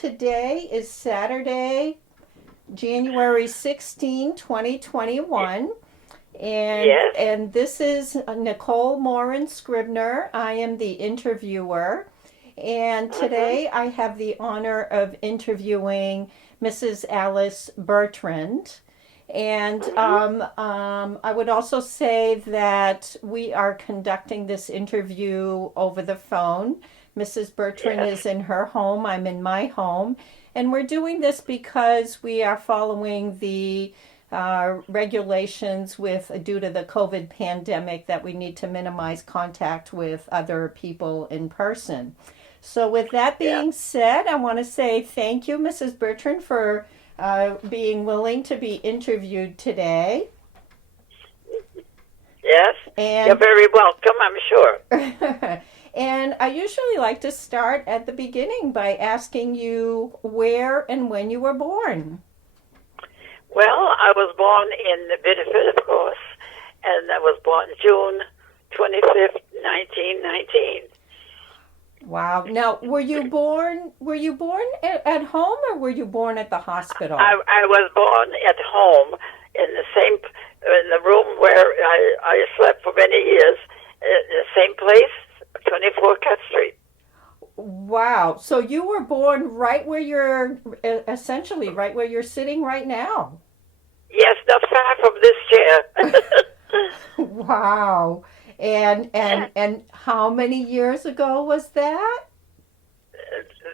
today is Saturday, January 16, 2021. And, Yes. and this is Nicole Morin Scribner. I am the interviewer. And Mm-hmm. today I have the honor of interviewing Mrs. Alice Bertrand. And Mm-hmm. I would also say that we are conducting this interview over the phone. Mrs. Bertrand Yes. is in her home, I'm in my home. And we're doing this because we are following the regulations with due to the COVID pandemic that we need to minimize contact with other people in person. So, with that Yeah. being said, I want to say thank you, Mrs. Bertrand, for being willing to be interviewed today. Yes. You're And very welcome, I'm sure. and I usually like to start at the beginning by asking you where and when you were born. Well, I was born in Biddeford, of course, and I was born June 25th, 1919. Wow. Now, were you born at home or were you born at the hospital? I was born at home in the room where I slept for many years, in the same place, 24 Cut Street. Wow. So you were born right where you're essentially right where you're sitting right now. Yes, not far from this chair. Wow. And how many years ago was that?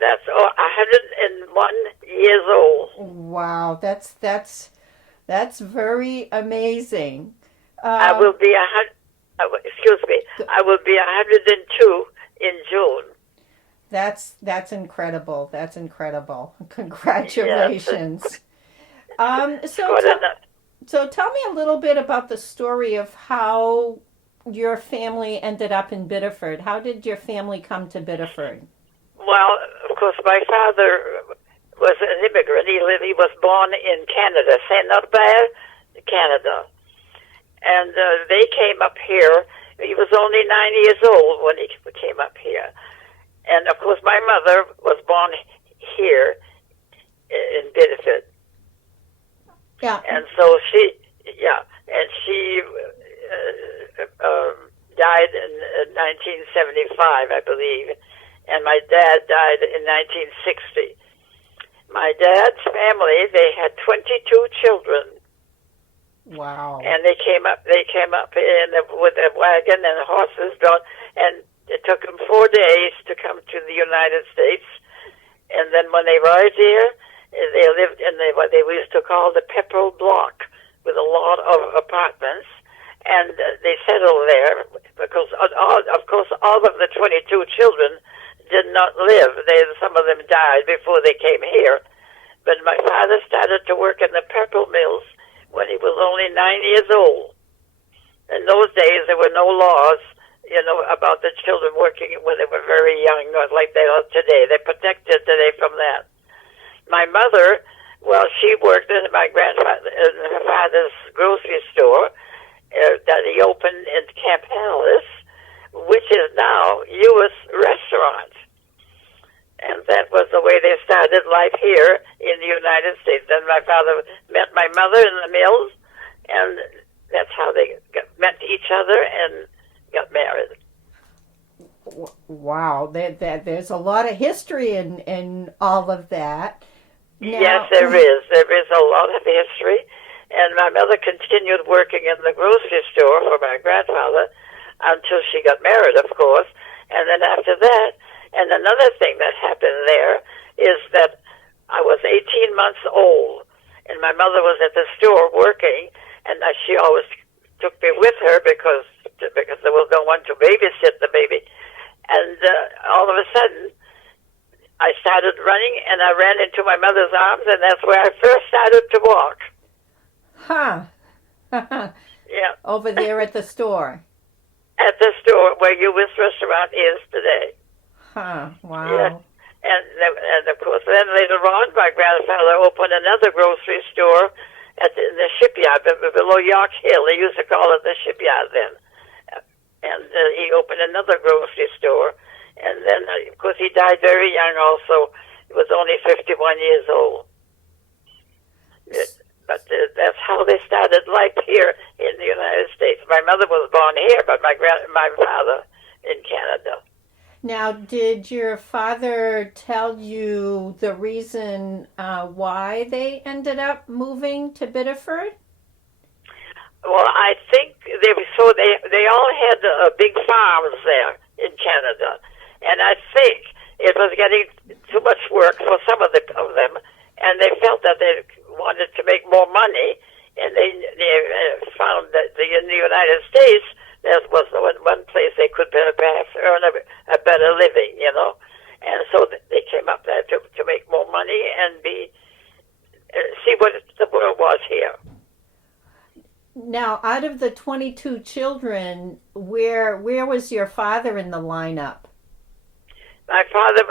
That's 101 years old. Wow, that's very amazing. I Um, will be excuse me. I will be 102 in June. that's incredible. That's incredible. Yes, Congratulations. it's So quite enough. tell me a little bit about the story of how your family ended up in Biddeford. How did your family come to Biddeford? Well, of course, my father was an immigrant. He was born in Canada, Saint Norbert, Canada, and they came up here. He was only 9 years old when he came up here, and of course, my mother was born here in Biddeford. Yeah. And so she died in 1975, I believe, and my dad died in 1960. My dad's family, they had 22 children, Wow. and they came up. With a wagon and horses drawn, and it took them 4 days to come to the United States. And then when they arrived here, they lived in what they used to call the Pepperell Block, with a lot of apartments, and they settled there because, of course, all of the 22 children did not live. Some of them died before they came here. But my father started to work in the pepper mills when he was only 9 years old. In those days, there were no laws, about the children working when they were very young, not like they are today. They're protected today from that. My mother, well, she worked in my grandfather, in her father's grocery store that he opened in Camp Alice, which is now U.S. Restaurant. And that was the way they started life here in the United States. Then my father met my mother in the mills, and that's how they met each other and got married. Wow. There's a lot of history in all of that. Yes, Now, there is. There is a lot of history. And my mother continued working in the grocery store for my grandfather until she got married, of course. And then after that, and another thing that happened there is that I was 18 months old, and my mother was at the store working, and she always took me with her because there was no one to babysit the baby. And all of a sudden, I started running, and I ran into my mother's arms, and that's where I first started to walk. huh. Yeah. Over there at the store. At the store where U.S. Restaurant is today. Huh. Yeah. Wow. And of course, then later on, my grandfather opened another grocery store in the shipyard below York Hill. They used to call it the shipyard then. And he opened another grocery store. And then, of course, he died very young also. He was only 51 years old. But that's how they started life here in the United States. My mother was born here, but my father in Canada. Now, did your father tell you the reason why they ended up moving to Biddeford? Well, I think they all had big farms there in Canada, and I think it was getting too much work for some of them, and they felt that they wanted to make more money, and they found that in the United States there was one place they could perhaps earn a better living, and so they came up there to make more money and see what the world was here. Now, out of the 22 children, where was your father in the lineup? My father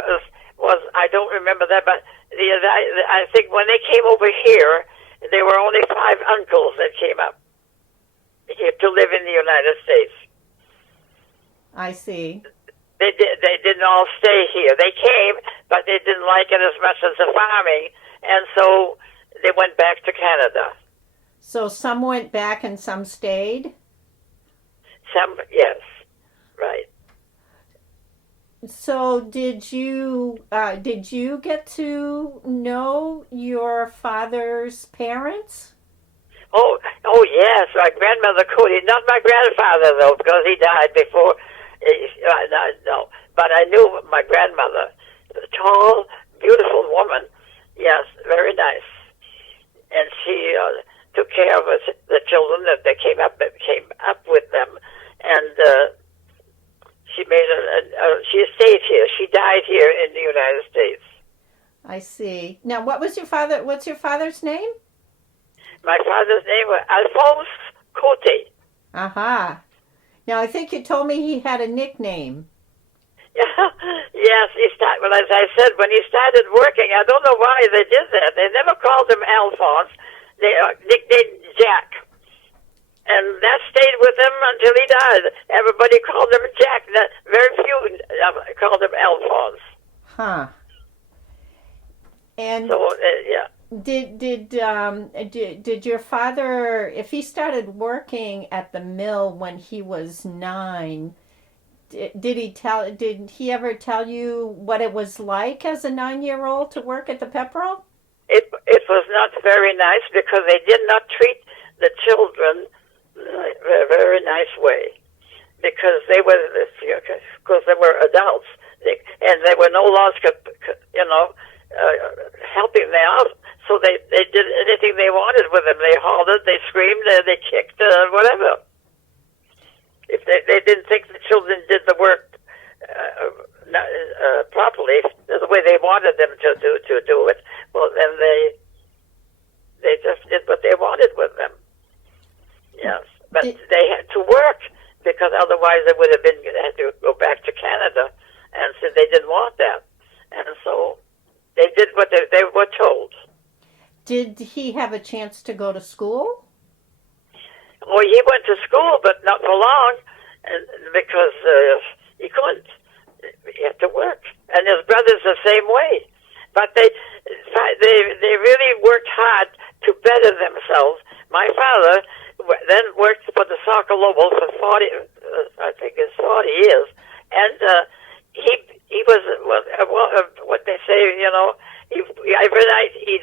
was I don't remember that, but I think when they came over here, there were only 5 uncles that came up here to live in the United States. I see. They didn't all stay here. They came, but they didn't like it as much as the farming, and so they went back to Canada. So some went back and some stayed? Some, yes, right. So did you get to know your father's parents? Oh yes, my grandmother Cody. Not my grandfather though, because he died before. No, but I knew my grandmother, a tall, beautiful woman. Yes, very nice, and she took care of us, the children that came up with them, and she stayed here. She died here in the United States. I see. Now, what's your father's name? My father's name was Alphonse Cote. Aha. Now, I think you told me he had a nickname. Yeah, yes, well, as I said, when he started working, I don't know why they did that. They never called him Alphonse. They nicknamed Jack. And that stayed with him until he died. Everybody called him Jack. Very few called him Alphonse. Huh. And so, yeah. Did your father, if he started working at the mill when he was 9, did he ever tell you what it was like as a 9-year-old to work at the pepperell? It was not very nice because they did not treat the children in a very nice way, because they were adults, and there were no laws, helping them out. So they did anything they wanted with them. They hollered, they screamed, they kicked, whatever. If they didn't think the children did the work properly, the way they wanted them to do it, well, then they just did what they wanted with them. Yes, but they had to work, because otherwise they would have had to go back to Canada, and so they didn't want that, and so they did what they were told. Did he have a chance to go to school? Oh, he went to school, but not for long, and because he couldn't. He had to work, and his brothers the same way. But they really worked hard to better themselves. My father then worked for the Soccer Lobos for 40 years, and he was what they say, every night he'd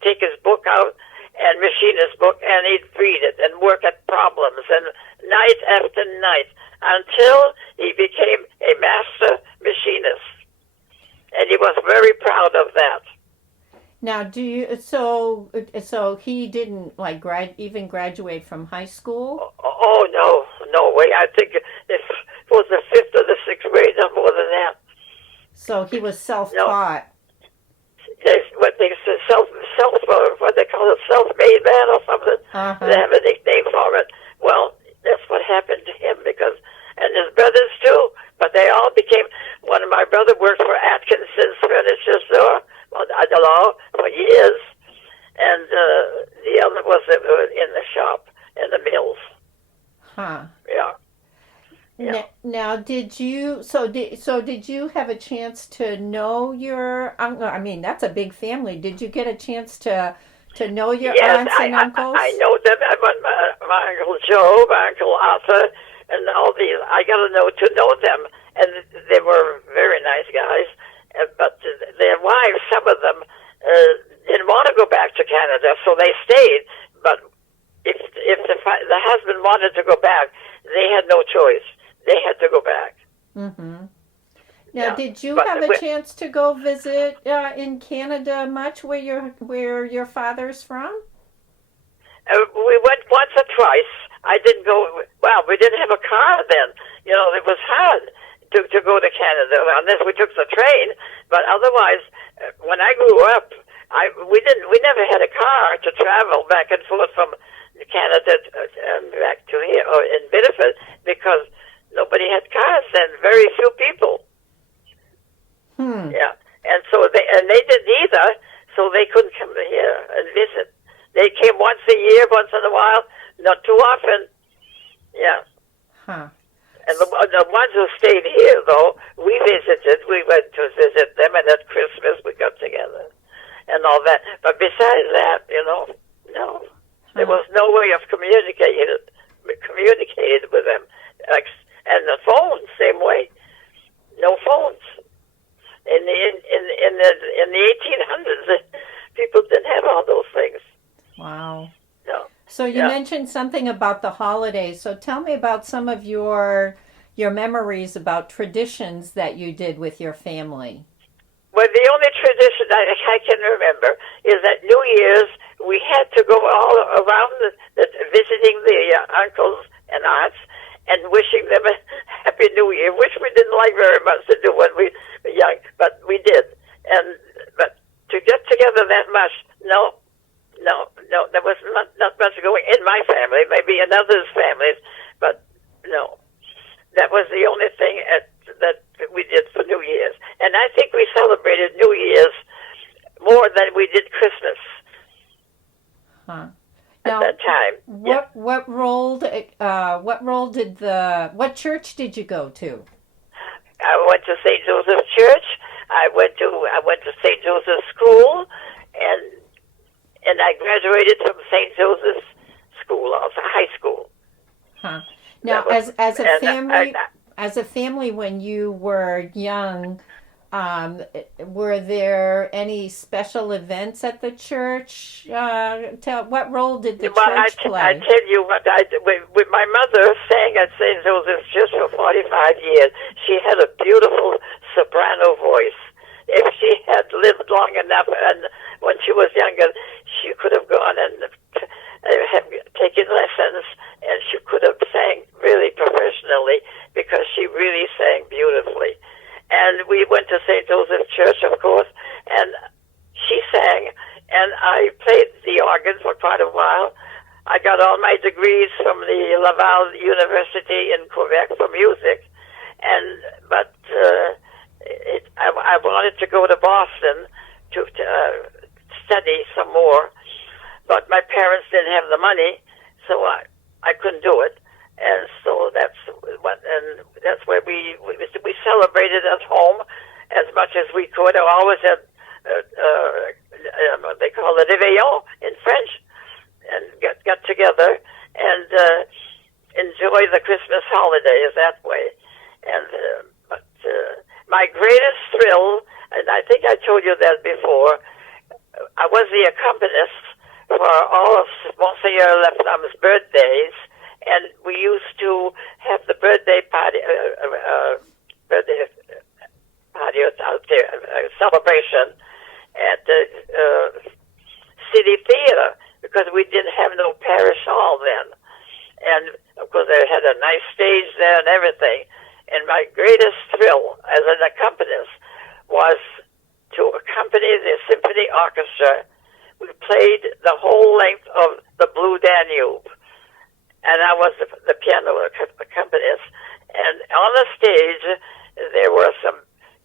take his book out and machine his book, and he'd read it and work at problems, and night after night, until he became a master machinist, and he was very proud of that. Now, so he didn't even graduate from high school? Oh no way! I think it was the 5th or the 6th grade, not more than that. So he was self-taught. What they call it, self-made man or something. Uh-huh. They have a nickname for it. Well, that's what happened to him, and his brothers too. But they all became. One of my brother worked for Atkinson's furniture store, for years, and the other was in the shop in the mills. Huh. Yeah. Now, did you did you have a chance to know your uncle? I mean, that's a big family. Did you get a chance to know your Yes, aunts and I uncles? know them. My Uncle Joe, my Uncle Arthur, and all these. I got to know them, and they were very nice guys. But their wives, some of them, didn't want to go back to Canada, so they stayed. But if the husband wanted to go back, they had no choice. They had to go back. Mm-hmm. Now, Yeah, did you but have a chance to go visit in Canada much where your father's from? we went once or twice. I didn't go. Well, we didn't have a car then. It was hard to go to Canada unless we took the train. But otherwise, when I grew up, we never had a car to travel back and forth from Canada back to here or in Biddeford because nobody had cars then. Very few people. Hmm. Yeah, and so they didn't either. So they couldn't come here and visit. They came once a year, once in a while, not too often. Yeah. Huh. And the ones who stayed here, though, we visited. We went to visit them, and at Christmas we got together and all that. But besides that, no. There was no way of communicating with them. And the phone, same way. No phones. In the 1800s, people didn't have all those things. Wow. No. So you mentioned something about the holidays. So tell me about some of your memories about traditions that you did with your family. Well, the only tradition I can remember is that New Year's we had to go all around visiting the uncles and aunts and wishing them a Happy New Year, which we didn't like very much to do when we were young, but we did. But to get together that much, no, there was not much going in my family, maybe in others' families, but no. That was the only thing that we did for New Year's. And I think we celebrated New Year's more than we did Christmas Huh. at Now, that time. what church did you go to? I went to St. Joseph's Church. I went to St. Joseph's School, and I graduated from St. Joseph's School, also high school. Huh. Now, as a family, when you were young, were there any special events at the church? What role did the church play? I tell you what I did. With my mother sang at St. Joseph's just for 45 years. She had a beautiful soprano voice. If she had lived long enough, and when she was younger, she could have gone and have taken lessons, and she could have sang really professionally because she really sang beautifully. And we went to St. Joseph's Church, of course, and she sang, and I played the organ for quite a while. I got all my degrees from the Laval University in Quebec for music, but I wanted to go to Boston to study some more, but my parents didn't have the money, so I couldn't do it. And so that's where we celebrated at home as much as we could. I always had they call it réveillon in French, and got together and enjoy the Christmas holidays that way. And but my greatest thrill, and I think I told you that before, I was the accompanist for all of Monseigneur Leflam's birthdays. And we used to have the birthday party out there, celebration at the City Theater because we didn't have no parish hall then. And of course, they had a nice stage there and everything. And my greatest thrill as an accompanist was to accompany the symphony orchestra. We played the whole length of the Blue Danube. And I was the piano accompanist. And on the stage, there were some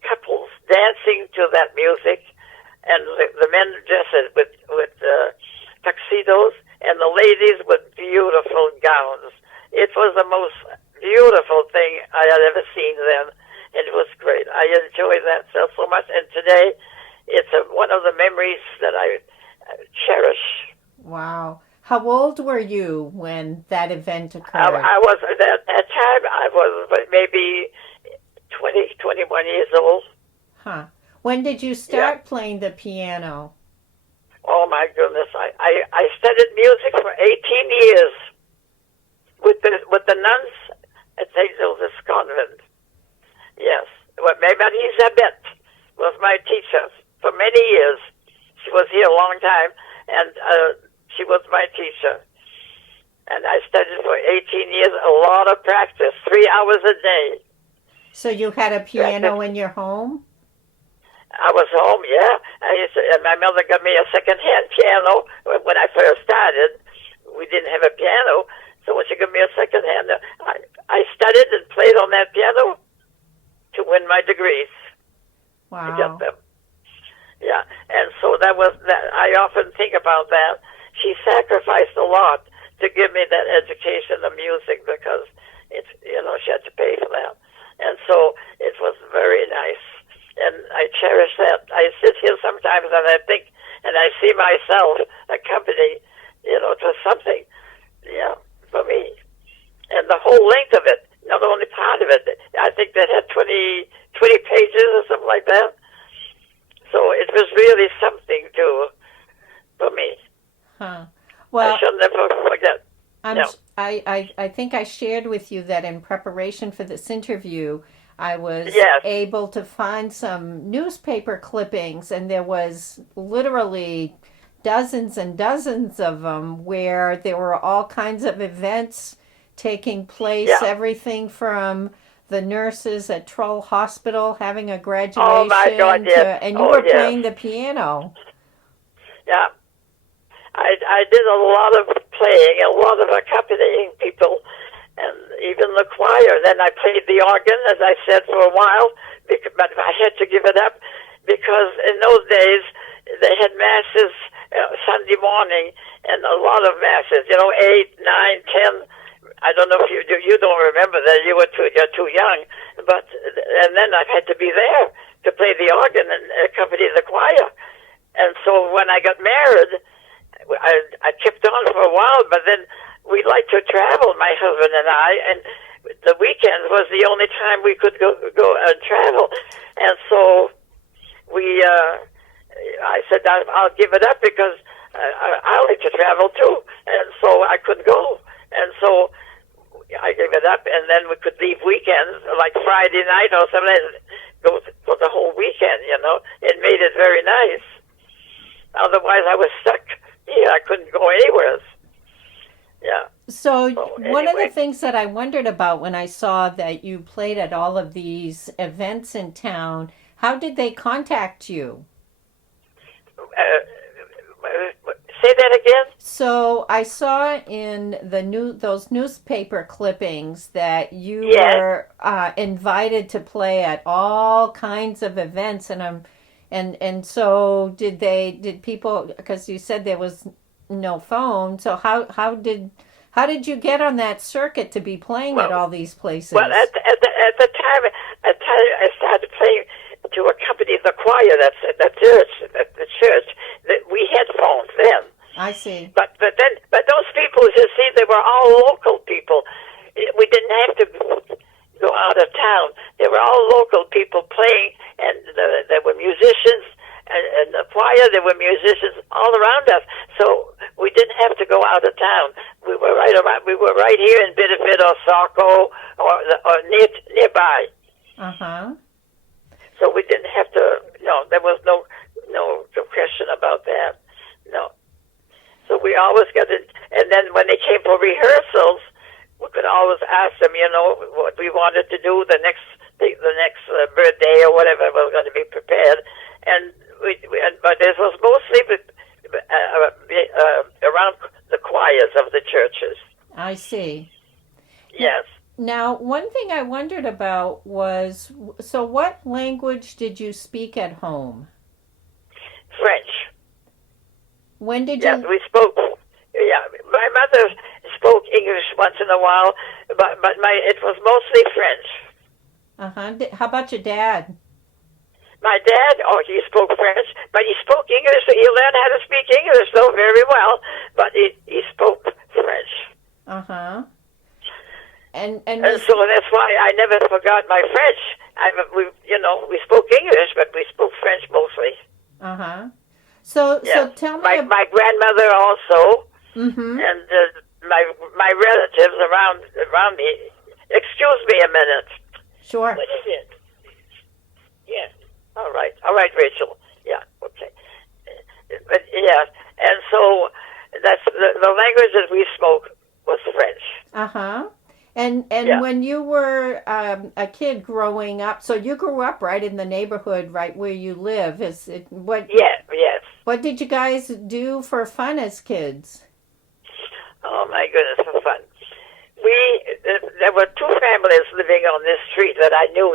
couples dancing to that music, and the men dressed with tuxedos, and the ladies with beautiful gowns. It was the most beautiful thing I had ever seen then. It was great. I enjoyed that so much, and today it's one of the memories that I cherish. Wow. How old were you when that event occurred? I was at that time. I was maybe 20, 21 years old. Huh. When did you start playing the piano? Oh my goodness! I studied music for 18 years with the nuns at St. Joseph's Convent. Yes, well, Maybe Elizabeth was my teacher for many years. She was here a long time, and she was my teacher. And I studied for 18 years, a lot of practice, 3 hours a day. So you had a piano in your home? I was home, yeah. My mother got me a second-hand piano when I first started. We didn't have a piano, so when she got me a second-hand, I studied and played on that piano to win my degrees. Wow. To get them. Yeah, and so that was that. I often think about that. She sacrificed a lot to give me that education of music because she had to pay for that, and so it was very nice. And I cherish that. I sit here sometimes and I think, and I see myself accompany, to something, for me. And the whole length of it, not only part of it, I think that had 20 pages or something like that. So it was really something for me. Huh. Well, I shall never forget. I think I shared with you that in preparation for this interview, I was able to find some newspaper clippings, and there was literally dozens and dozens of them where there were all kinds of events taking place, everything from the nurses at Troll Hospital having a graduation oh my God, yes. and you were playing the piano. Yeah. I did a lot of playing, a lot of accompanying people, and even the choir. Then I played the organ, as I said, for a while, but I had to give it up because in those days they had masses Sunday morning and a lot of masses, 8, 9, 10. I don't know if you do. You don't remember that. You're too young. And then I had to be there to play the organ and accompany the choir. And so when I got married, I kept on for a while, but then we liked to travel, my husband and I, and the weekend was the only time we could go and travel. And so I said, I'll give it up because I like to travel too. And so I couldn't go. And so I gave it up, and then we could leave weekends, like Friday night or something, go for the whole weekend, It made it very nice. Otherwise, I was stuck here. I couldn't go anywhere. Yeah. So one of the things that I wondered about when I saw that you played at all of these events in town, how did they contact you? Say that again? So I saw in those newspaper clippings that you were invited to play at all kinds of events, and so did people, because you said there was no phone, so how did you get on that circuit to be playing at all these places? Well, at the time I started playing to accompany the choir. That's at the church. We had phones then. I see. But those people, you see, they were all local people. We didn't have to go out of town. They were all local people playing, and there were musicians, and the choir, there were musicians all around us. So we didn't have to go out of town. We were right around. We were right here in Biddeford or Saco or nearby. So we didn't have to. No, there was no question about that. No. So we always got it, and then when they came for rehearsals, we could always ask them, what we wanted to do the next birthday or whatever was going to be prepared, but this was mostly around the choirs of the churches. I see. Yes. Now, one thing I wondered about was, so what language did you speak at home? French. When did you? Yes, we spoke. Yeah, my mother spoke English once in a while, but it was mostly French. Uh-huh. How about your dad? My dad, oh, he spoke French, but he spoke English. He learned how to speak English, though, very well, but he spoke French. Uh-huh. And And was so that's why I never forgot my French. We spoke English, but we spoke French mostly. uh-huh. So Yeah. so tell me My grandmother also, mm-hmm. and my relatives around me. Excuse me a minute. Sure. What is it? Yeah. All right, Rachel. Yeah. Okay. But yeah, and so that's the language that we spoke was French. Uh-huh. And Yeah. when you were a kid growing up, so you grew up right in the neighborhood, right where you live. Is it Yeah. Yes. what did you guys do for fun as kids? Oh my goodness, for fun. There were two families living on this street that I knew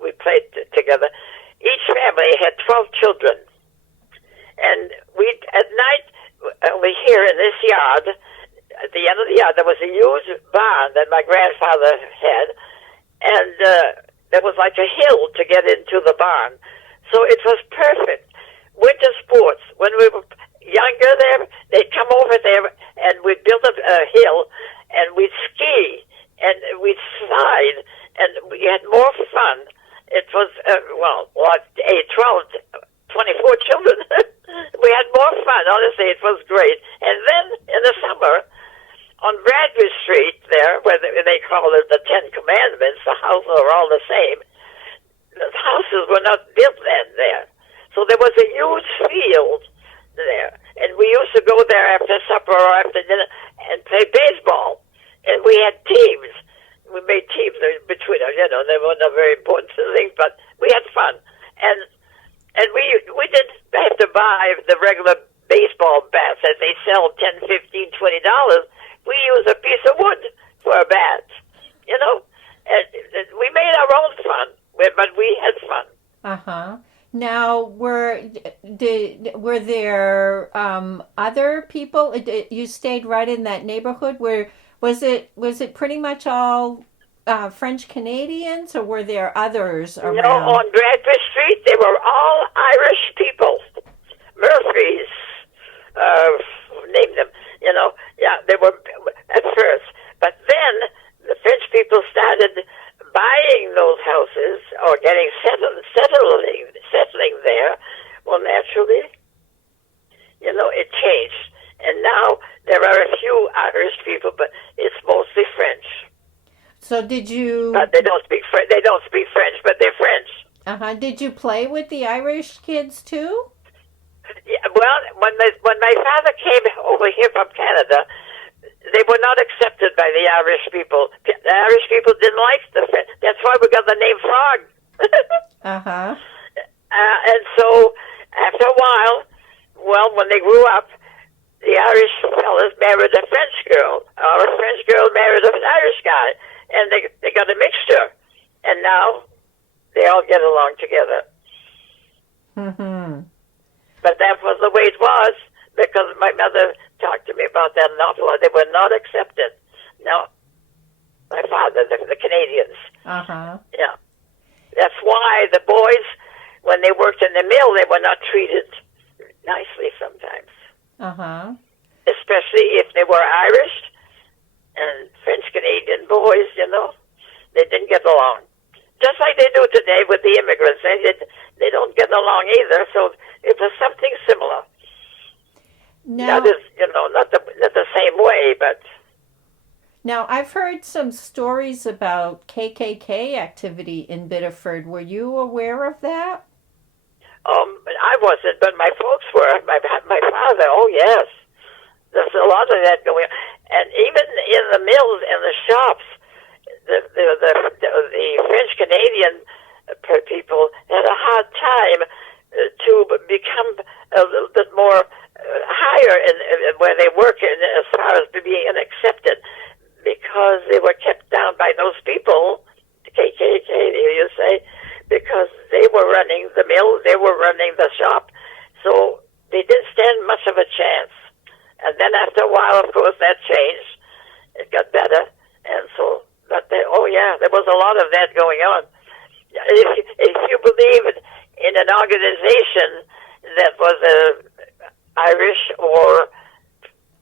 we played together. Each family had 12 children, and at night over here in this yard, at the end of the yard, there was a huge barn that my grandfather had, and there was like a hill to get into the barn, so it was perfect. Winter sports. When we were younger, they'd come over there, and we'd build a hill, and we'd ski, and we'd slide, and we had more fun. It was, 24 children. We had more fun, honestly. It was great. And then in the summer, on Bradford Street there, where they call it the Ten Commandments, the houses are all the same. The houses were not built then there. So there was a huge field there. And we used to go there after supper or after dinner and play baseball. And we had teams. We made teams between us. They were not very important things, but we had fun. And we didn't have to buy the regular baseball bats that they sell $10, $15, $20. We use a piece of wood for a bat, And we made our own fun, but we had fun. Uh-huh. Now, were there other people? You stayed right in that neighborhood. Was it pretty much all French Canadians, or were there others around? No, on Bradford Street, they were all Irish people. Murphys, name them. Yeah, they were at first, but then the French people started buying those houses or getting settling there. Well, naturally, it changed, and now there are a few Irish people, but it's mostly French. So did you? But they don't speak French. They don't speak French, but they're French. Uh-huh. Did you play with the Irish kids too? Yeah, well, when my father came over here from Canada, they were not accepted by the Irish people. The Irish people didn't like the French. That's why we got the name Frog. Uh-huh. And so, after a while, when they grew up, the Irish fellas married a French girl, or a French girl married an Irish guy, and they got a mixture. And now they all get along together. Mm-hmm. But that was the way it was, because my mother talked to me about that an awful lot. They were not accepted. No. My father, the Canadians. Uh-huh. Yeah. That's why the boys, when they worked in the mill, they were not treated nicely sometimes. Uh-huh. Especially if they were Irish and French-Canadian boys, they didn't get along. Just like they do today with the immigrants. They don't get along either, so it was something similar. Now, That is, not the same way, but... Now, I've heard some stories about Kkk activity in Biddeford. Were you aware of that? I wasn't, but my folks were. My father, oh yes. There's a lot of that going on. And even in the mills and the shops, the French-Canadian people had a hard time to become a little bit more higher in where they work as far as being accepted, because they were kept down by those people, the KKK, you say, because they were running the mill, they were running the shop, so they didn't stand much of a chance. And then after a while, of course, that changed. It got better, and so, but there was a lot of that going on. if you believe in an organization that was Irish or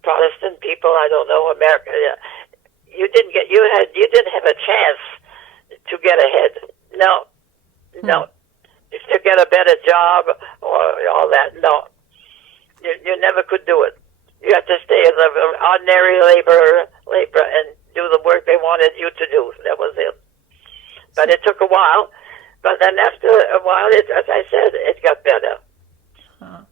Protestant people, I don't know, America, you didn't have a chance to get ahead. No. To get a better job or all that, no. You never could do it. You have to stay as an ordinary labor and do the work they wanted you to do. That was it. But it took a while. But then after a while, as I said, it got better. Huh.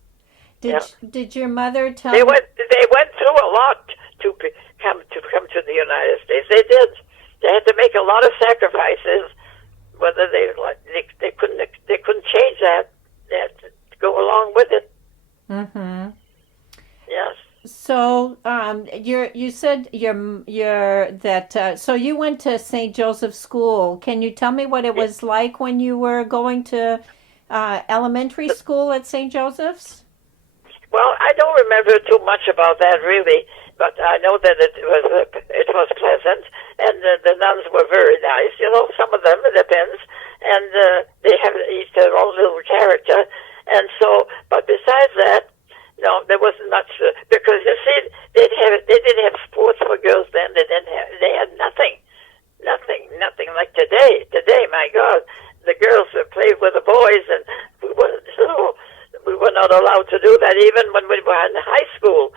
Did your mother tell They you? went through a lot to come to the United States. They did. They had to make a lot of sacrifices. Whether they couldn't change that. They had to go along with it. Mm-hmm. Yes. So, you said so you went to St. Joseph's School. Can you tell me what it was like when you were going to elementary school at St. Joseph's? Well, I don't remember too much about that really, but I know that it was pleasant, and the nuns were very nice. You know, some of them, it depends, and they have each their own little character, and so. But besides that, no, there wasn't much because you see, they didn't have sports for girls then. They had nothing like today. Today, my God, the girls played with the boys, and we were not allowed to do that. Even when we were in high school,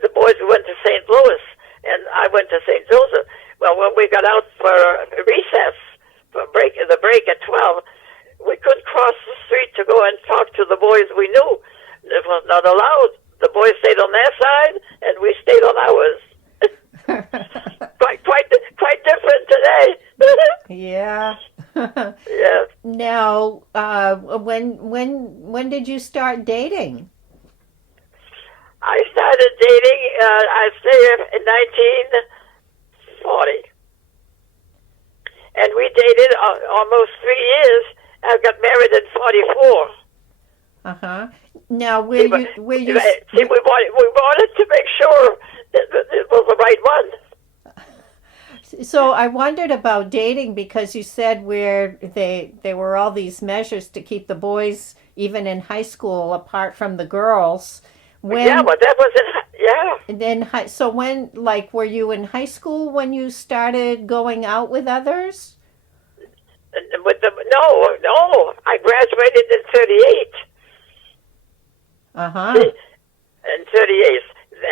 the boys went to St. Louis, and I went to St. Joseph. Well, when we got out for recess, for the break at 12, we couldn't cross the street to go and talk to the boys we knew. It was not allowed. The boys stayed on their side, and we stayed on ours. quite different today. Yeah. Yes. Now, when did you start dating? I started dating. I say in 1940, and we dated almost 3 years. I got married in 44. Uh-huh. Now, where you See, we wanted to make sure that it was the right one. So I wondered about dating because you said where there were all these measures to keep the boys, even in high school, apart from the girls. Yeah, but that was And then, so when, like, were you in high school when you started going out with others? No. I graduated in 38. Uh-huh. In 38.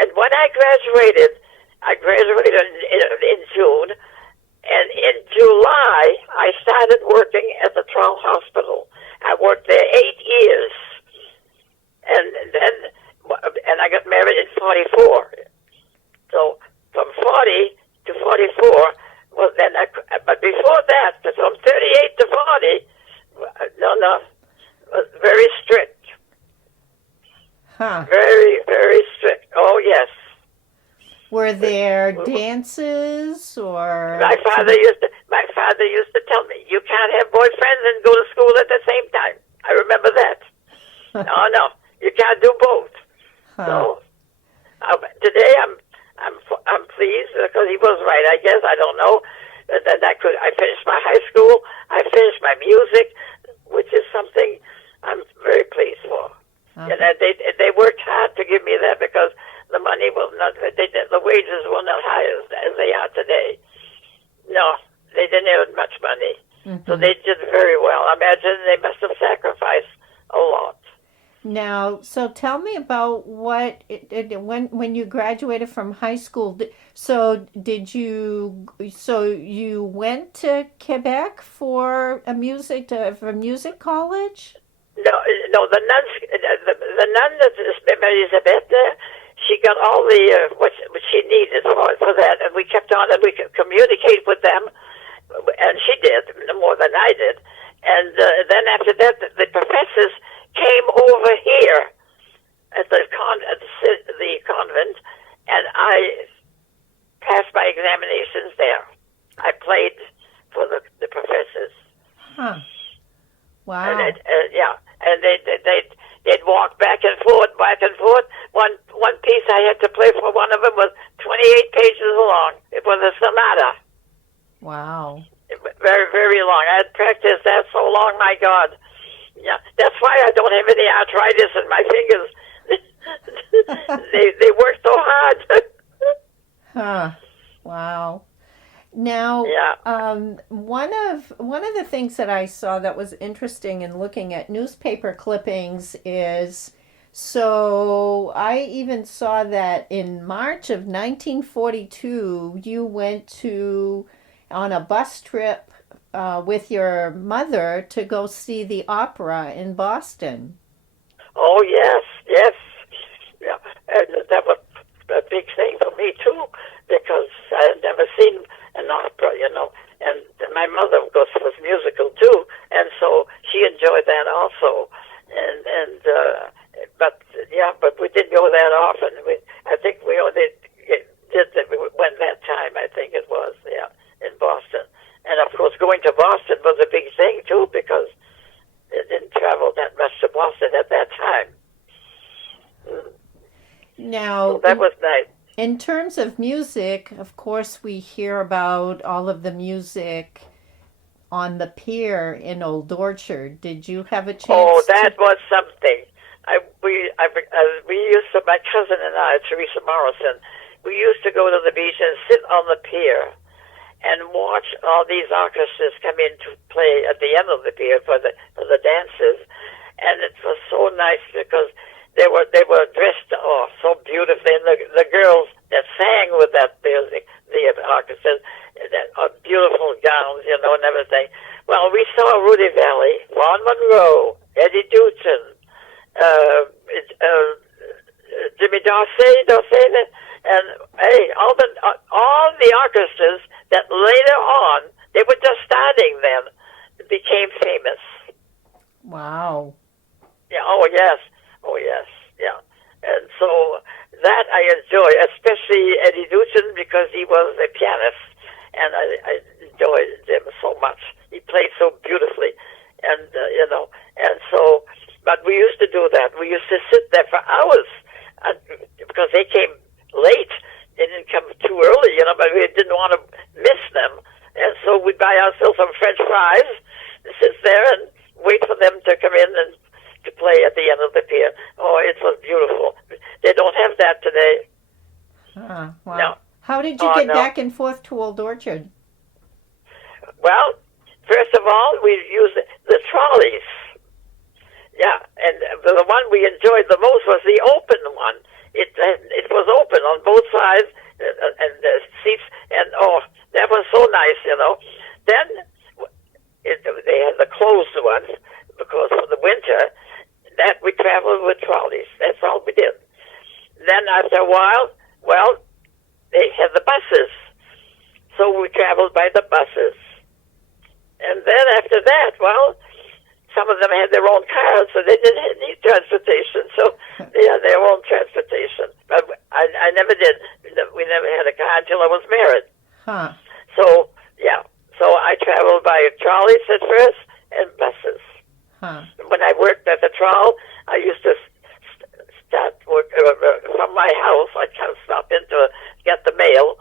And when I graduated in June, and in July, I started working at the Town Hospital. I worked there 8 years. And I got married in 44. So from 40 to 44, well, but before that, from 38 to 40, was very strict. Huh. Very, very strict. Oh, yes. Were there dances or? My father used to tell me, you can't have boyfriends and go to school at the same time. I remember that. No, you can't do both. Huh. So today I'm pleased because he was right. I guess I don't know that I finished my high school. I finished my music, which is something I'm very pleased for. Uh-huh. And they worked hard to give me that because the money was not. The wages were not high as they are today. No, they didn't have much money, so they did very well. I imagine they must have sacrificed a lot. Now, so tell me about when you graduated from high school. So you went to Quebec for music college? No, the nun that is Elizabeth, she got all the what she needed for that, and we kept on, and we could communicate with them, and she did more than I did. And then after that, the professors came over here at the convent, and I passed my examinations there. I played for the professors. Huh. Wow. And and they'd walk back and forth. One piece I had to play for one of them was 28 pages long. It was a sonata. Wow. very, very long. I had practiced that so long, my God. Yeah, that's why I don't have any arthritis in my fingers. they work so hard. Huh. Wow. Now, Yeah. one of the things that I saw that was interesting in looking at newspaper clippings is, so I even saw that in March of 1942 you went to on a bus trip with your mother to go see the opera in Boston. Oh, yes, yes. Yeah, and that was a big thing for me, too, because I had never seen an opera, and my mother, of course, was musical, too, and so she enjoyed that also. But we didn't go that often. I think we only went that time, I think it was, in Boston. And, of course, going to Boston was a big thing, too, because they didn't travel that much to Boston at that time. Now, So that was nice. in terms of music, of course, we hear about all of the music on the pier in Old Orchard. Did you have a chance? Oh, that was something. We used to, my cousin and I, Teresa Morrison, we used to go to the beach and sit on the pier and watch all these orchestras come in to play at the end of the pier for the dances, and it was so nice because they were dressed so beautifully, and the girls that sang with that music, the orchestras, beautiful gowns, and everything. Well, we saw Rudy Valley, Vaughn Monroe, Eddie Duchin, Jimmy Dorsey, and hey, all the orchestras that later on, they were just starting then, became famous. Wow. Yeah. Oh yes. Yeah. And so that I enjoy, especially Eddie Duchin, because he was a pianist, and I enjoyed him so much. He played so beautifully, and and so. But we used to do that. We used to sit there for hours because they came late. They didn't come too early, but we didn't want to miss them. And so we'd buy ourselves some French fries, sit there and wait for them to come in and to play at the end of the pier. Oh, it was beautiful. They don't have that today. Wow. No. How did you get back and forth to Old Orchard? Well, first of all, we used the trolleys. Yeah, and the one we enjoyed the most was the open one. It was open on both sides, and the seats, and that was so nice, Then they had the closed ones because for the winter, that we traveled with trolleys. That's all we did. Then after a while, they had the buses, so we traveled by the buses. And then after that, some of them had their own cars, so they didn't need transportation. So they had their own transportation. But I never did. We never had a car until I was married. Huh. So, So I traveled by trolleys at first and buses. Huh. When I worked at the troll, I used to start work from my house. I'd kind of stop in to get the mail,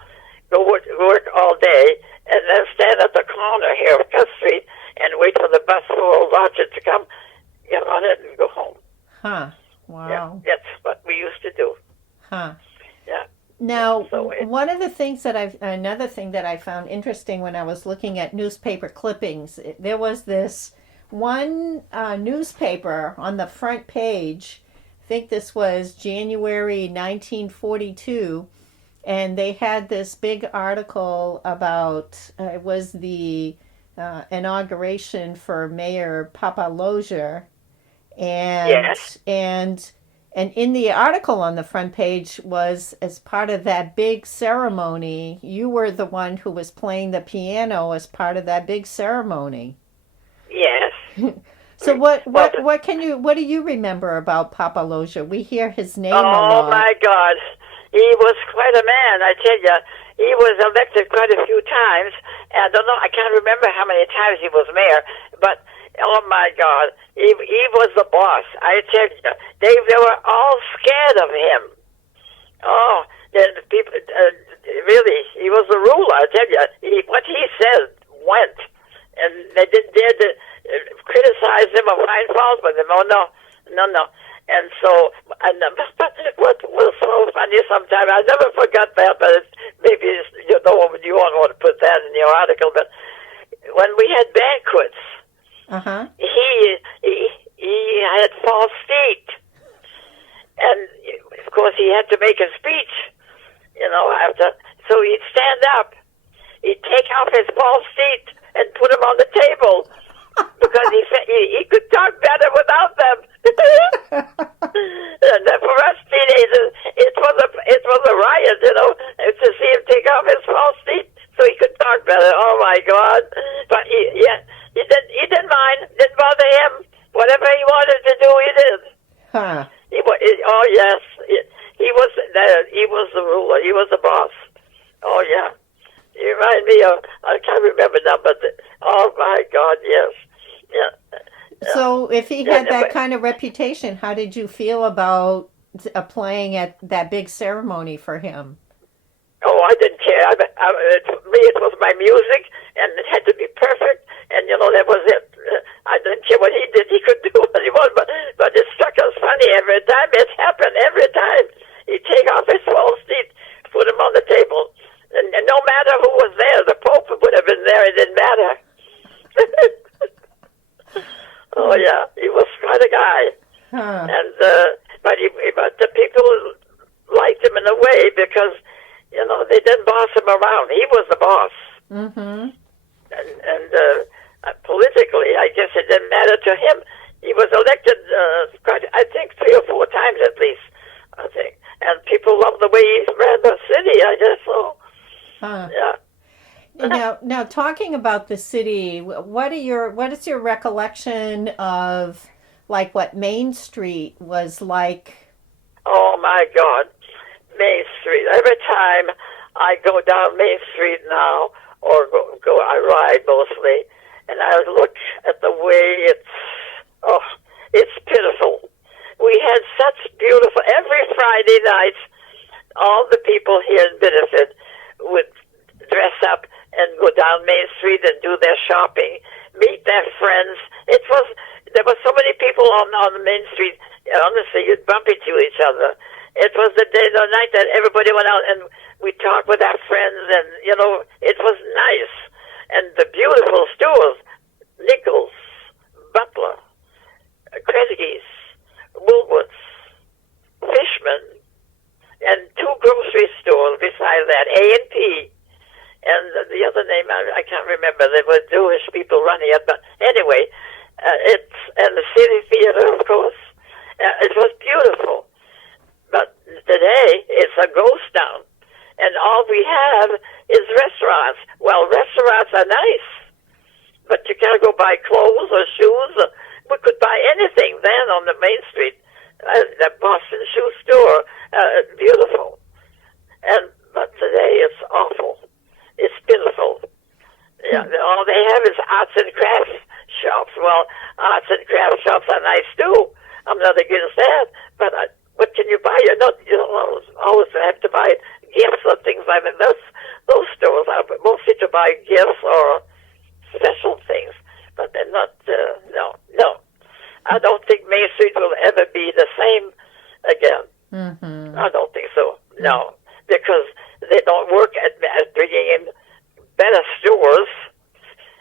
go work all day, and then stand at the corner here of Cut Street and wait for the bus for Old Orchard to come, get on it, and go home. Huh. Wow. Yeah, that's what we used to do. Huh. Yeah. Now, So another thing that I found interesting when I was looking at newspaper clippings, there was this one newspaper on the front page. I think this was January 1942, and they had this big article about it was the inauguration for Mayor Papaloja, and Yes. and in the article on the front page was, as part of that big ceremony, you were the one who was playing the piano as part of that big ceremony. Yes. So what do you remember about Papaloja? We hear his name a Oh, lot. my God. He was quite a man, I tell you. He was elected quite a few times. And I don't know, I can't remember how many times he was mayor, but oh, my God. He was the boss. I tell you, they were all scared of him. Oh, the people, really, he was the ruler, I tell you. What he said went. and they didn't dare to criticize him or find fault with him. Oh, no. And so, what was so funny sometimes, I never forgot that, but maybe you don't want to put that in your article, but when we had banquets, he had false feet. And, of course, he had to make a speech, after. So he'd stand up. He'd take off his false feet and put them on the table because he could talk better without them. And for us teenagers, it was a riot, to see him take off his false feet so he could talk better. Oh my God! But he didn't mind. Didn't bother him. Whatever he wanted to do, he did. Huh. Oh yes, he was the ruler. He was the boss. Oh yeah. You remind me of, I can't remember now, but oh my God, yes. Yeah. So if he had that kind of reputation, how did you feel about playing at that big ceremony for him? Oh, I didn't care. For me, it was my music, and it had to be perfect, and that was it. I didn't care what he did. He could do what he wanted, but it struck us funny every time. It happened every time. He'd take off his false teeth, put them on the table, and no matter who was there, the Pope would have been there. It didn't matter. Oh yeah, he was quite a guy. Huh. And but the people liked him in a way because they didn't boss him around. He was the boss. Mm-hmm. And politically, I guess it didn't matter to him. He was elected, I think, 3 or 4 times at least. I think, and people loved the way he ran the city. I guess so. Huh. Yeah. Now, talking about the city, what is your recollection of like what Main Street was like? Oh my God, Main Street. Every time I go down Main Street now, or I ride mostly, and I look at the way it's pitiful. We had such beautiful, every Friday night, all the people here in Biddeford would dress up and go down Main Street and do their shopping, meet their friends. There were so many people on the Main Street, honestly, you'd bump into each other. It was the night that everybody went out and we talked with our friends, and, it was nice. And the beautiful stores, Nichols, Butler, Kresge's, Woolworths, Fishman, and 2 grocery stores beside that, A&P, and the other name, I can't remember. There were Jewish people running it, but anyway, and the City Theater, of course. It was beautiful. But today, it's a ghost town, and all we have is restaurants. Well, restaurants are nice, but you can't go buy clothes or shoes. We could buy anything then on the Main Street. The Boston shoe store, beautiful. But today it's awful. It's pitiful. Yeah, all they have is arts and crafts shops. Well, arts and crafts shops are nice too. I'm not against that. But what can you buy? You don't always have to buy gifts or things like that. Those stores are mostly to buy gifts or special things. But they're not. No. I don't think Main Street will ever be the same again. Mm-hmm. I don't think so. No, because they don't work at bringing in better stores.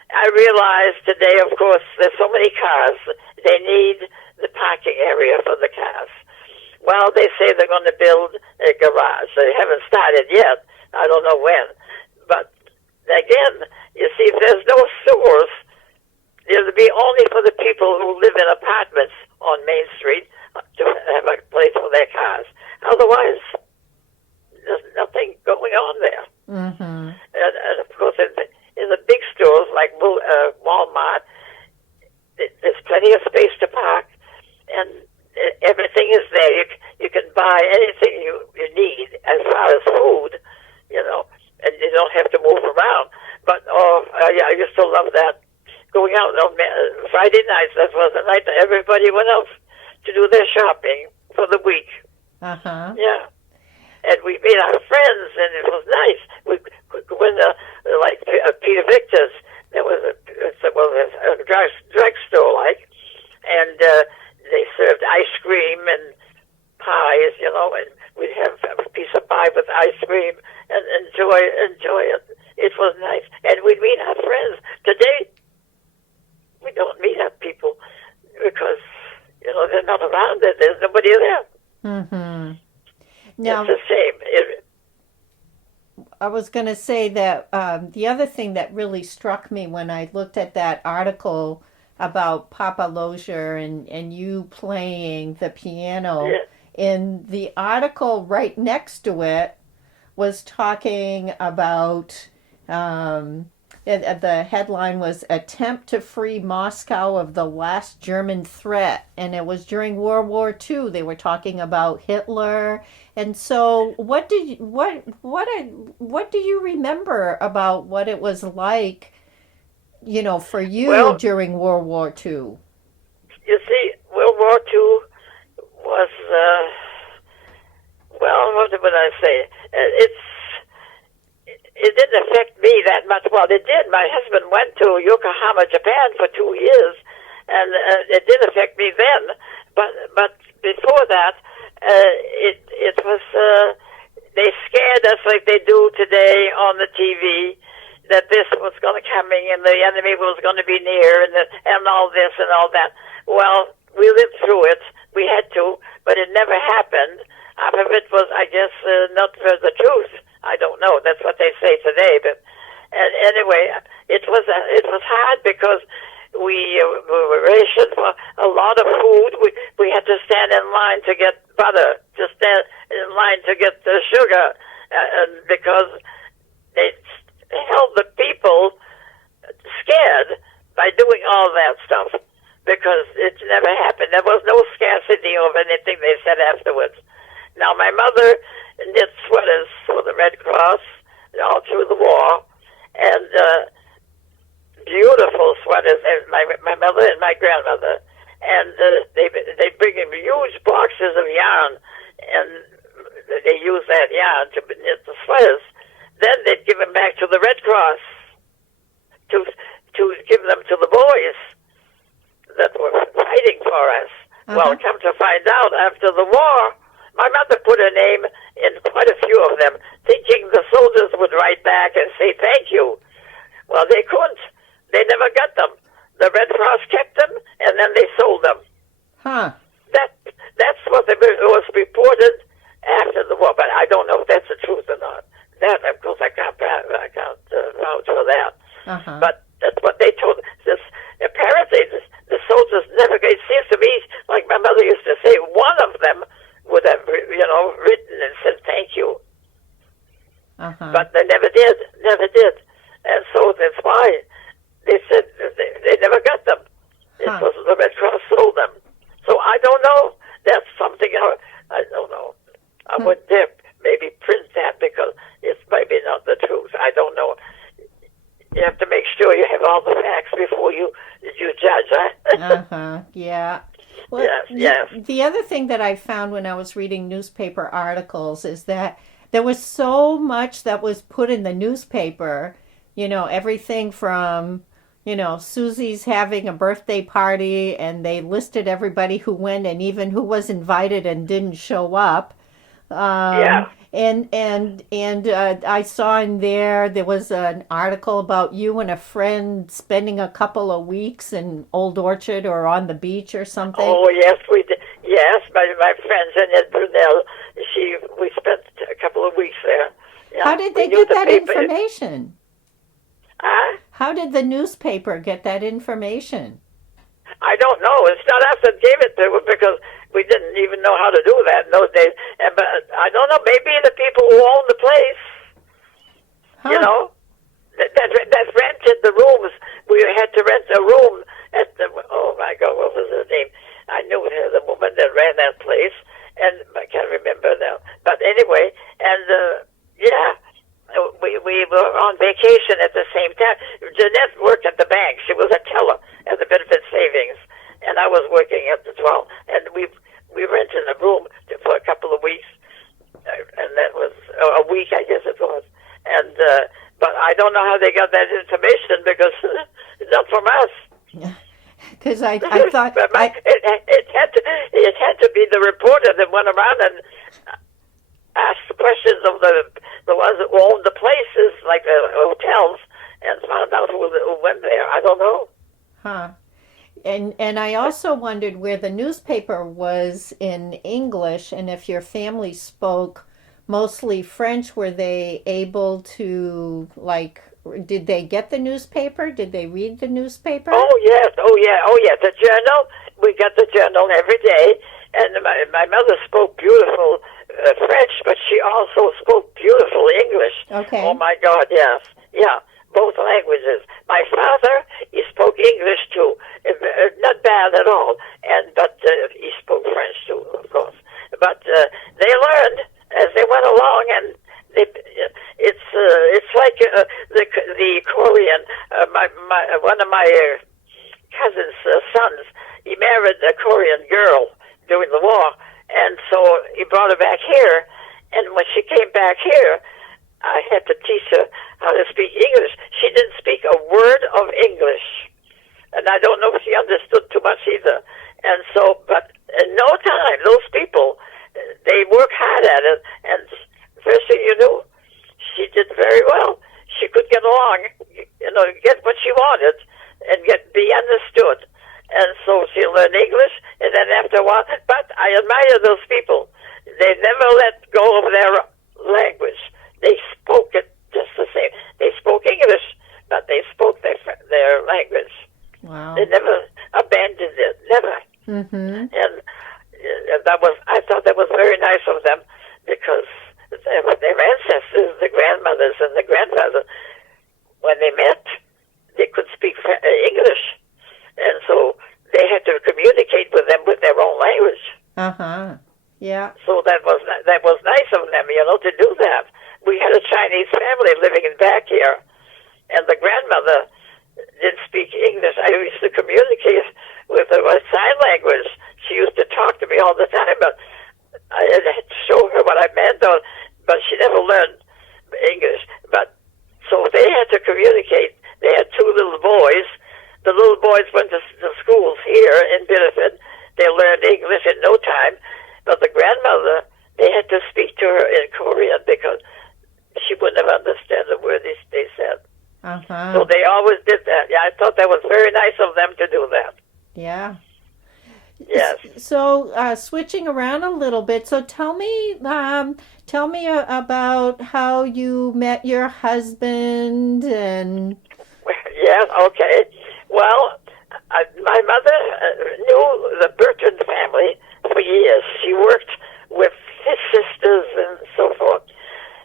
I realize today, of course, there's so many cars. They need the parking area for the cars. Well, they say they're going to build a garage. They haven't started yet. I don't know when. But again, you see, if there's no stores, it'll be only for the people who live in apartments on Main Street to have a place for their cars. Otherwise, there's nothing going on there. Mm-hmm. And of course, in the big stores like Walmart, there's plenty of space to park, and everything is there. You can buy anything you need as far as food, and you don't have to move around. But I used to love that. Going out on Friday nights, that was the night that everybody went out to do their shopping for the week. Uh-huh. Yeah. And we made our friends, and it was nice. We went like Peter Victor's. There was around it. There's nobody there. Mm-hmm. Now, it's a shame. I was going to say that the other thing that really struck me when I looked at that article about Papa Lozier and you playing the piano, Yeah. in the article right next to it was talking about the headline was "Attempt to Free Moscow of the Last German Threat," and it was during World War II. They were talking about Hitler, and so what do you remember about what it was like, for you Well, during World War II? you see, World War II was, well, what would I say? It didn't affect me that much. Well, it did. My husband went to Yokohama, Japan for 2 years, and it did affect me then. But before that, it was, they scared us like they do today on the TV, that this was going to coming and the enemy was going to be near and all this and all that. Well, we lived through it. We had to, but it never happened. Half of it was, I guess, not for the truth. I don't know. That's what they say today. But anyway, it was hard because we were rationed for a lot of food. We had to stand in line to get butter, to stand in line to get the sugar, because they held the people scared by doing all that stuff, because it never happened. There was no scarcity of anything, they said afterwards. Now, my mother knit sweaters for the Red Cross all through the war, and beautiful sweaters. My mother and my grandmother, and they bring in huge boxes of yarn, and they use that yarn to knit the sweaters. Then they'd give them back to the Red Cross to give them to the boys that were fighting for us. Well, come to find out, after the war, my mother put her name in quite a few of them, thinking the soldiers would write back and say thank you. Well, they couldn't. They never got them. The Red Cross kept them, and then they sold them. Huh. That's what was reported after the war, but I don't know if that's the truth or not. That, of course, I can't vouch for that. Uh-huh. But that's what they told us. Apparently, the soldiers never. It seems to me, like my mother used to say, one of them would have, written and said thank you. Uh-huh. But they never did, and so that's why they said they never got them. It was the Red Cross sold them. So I don't know. That's something I don't know. I would dare maybe print that because it's maybe not the truth. I don't know. You have to make sure you have all the facts before you judge. Uh-huh. Yeah. Well, yes. The other thing that I found when I was reading newspaper articles is that there was so much that was put in the newspaper, everything from, Susie's having a birthday party, and they listed everybody who went and even who was invited and didn't show up. And I saw in there was an article about you and a friend spending a couple of weeks in Old Orchard or on the beach or something. Oh, yes, we did. Yes, my friend Jeanette Brunel, we spent a couple of weeks there. Yeah, how did they get that information? How did the newspaper get that information? I don't know. It's not us that gave it to them because we didn't even know how to do that in those days. But I don't know. Maybe the people who own the place, that rented the rooms. We had to rent a room at the. Oh my God, what was her name? I knew her, the woman that ran that place, and I can't remember now. But anyway, and we were on vacation at the same time. Jeanette worked at the bank. She was a teller at the benefit savings, and I was working at the 12. And we rented a room for a couple of weeks, and that was a week, I guess it was. And but I don't know how they got that information because it's not from us. Because I thought it had to be the reporter that went around and asked questions of the ones that owned the places, like the hotels, and found out who went there. I don't know. Huh. And I also wondered where the newspaper was in English, and if your family spoke mostly French, were they able to, like, did they get the newspaper? Did they read the newspaper? Oh yes, oh yeah, oh yeah. The journal, we got the journal every day, and my mother spoke beautiful French, but she also spoke beautiful English. Okay. Oh my God, yes, yeah, both languages. My father, he spoke English too, not bad at all, but he spoke French too, of course. But they learned as they went along, and it's like the Korean. One of my cousin's sons, he married a Korean girl during the war, and so he brought her back here. And when she came back here, I had to teach her how to speak English. She didn't speak a word of English, and I don't know if she understood too much either. And so, but in no time, those people, they work hard at it, and first thing you knew, she did very well. She could get along, get what she wanted, and be understood. And so she learned English, and then after a while, but I admire those people. They never let go of their language. They spoke it just the same. They spoke English, but they spoke their language. Wow. They never abandoned it, never. Mm-hmm. And I thought that was very nice of them, because their ancestors, the grandmothers and the grandfathers, when they met, they could speak English, and so they had to communicate with them with their own language. Uh-huh. Yeah. So that was nice of them, to do that. We had a Chinese family living back here, and the grandmother didn't speak English. I used to communicate with her by sign language. She used to talk to me all the time, but I had to show her what I meant, but she never learned English. But so they had to communicate. They had two little boys. The little boys went to schools here in Biddeford. They learned English in no time. But the grandmother, they had to speak to her in Korean because she wouldn't have understood the word they said. Uh-huh. So they always did that. Yeah, I thought that was very nice of them to do that. Yeah. Yes. So switching around a little bit. So tell me about how you met your husband and. Yes. Okay. Well, my mother knew the Bertrand family for years. She worked with his sisters and so forth.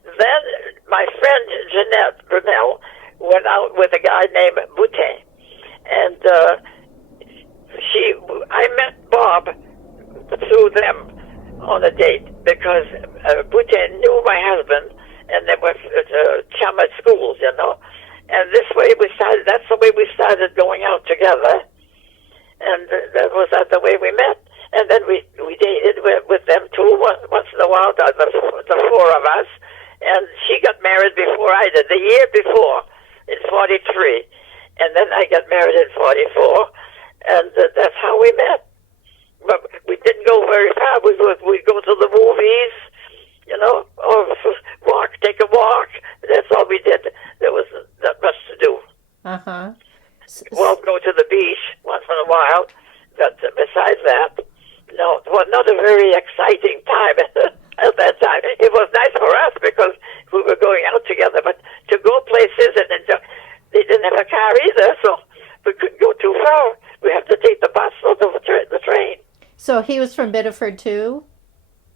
Then my friend Jeanette Brunel went out with a guy named Boutin, and I met Bob through them on a date because Boutin knew my husband, and they were chum at schools, And this way that's the way we started going out together, and that was the way we met. And then we dated with them too once in a while, the four of us. And she got married before I did, the year before, in 43. And then I got married in 44. And that's how we met. But we didn't go very far. We'd go to the movies, or take a walk. That's all we did. There was not much to do. Uh-huh. Well, go to the beach once in a while. But besides that, no, it was not a very exciting time at that time. It was nice for us because we were going out together, but to go places and enjoy, they didn't have a car either, so we couldn't go too far. We had to take the bus or the train. So he was from Biddeford too?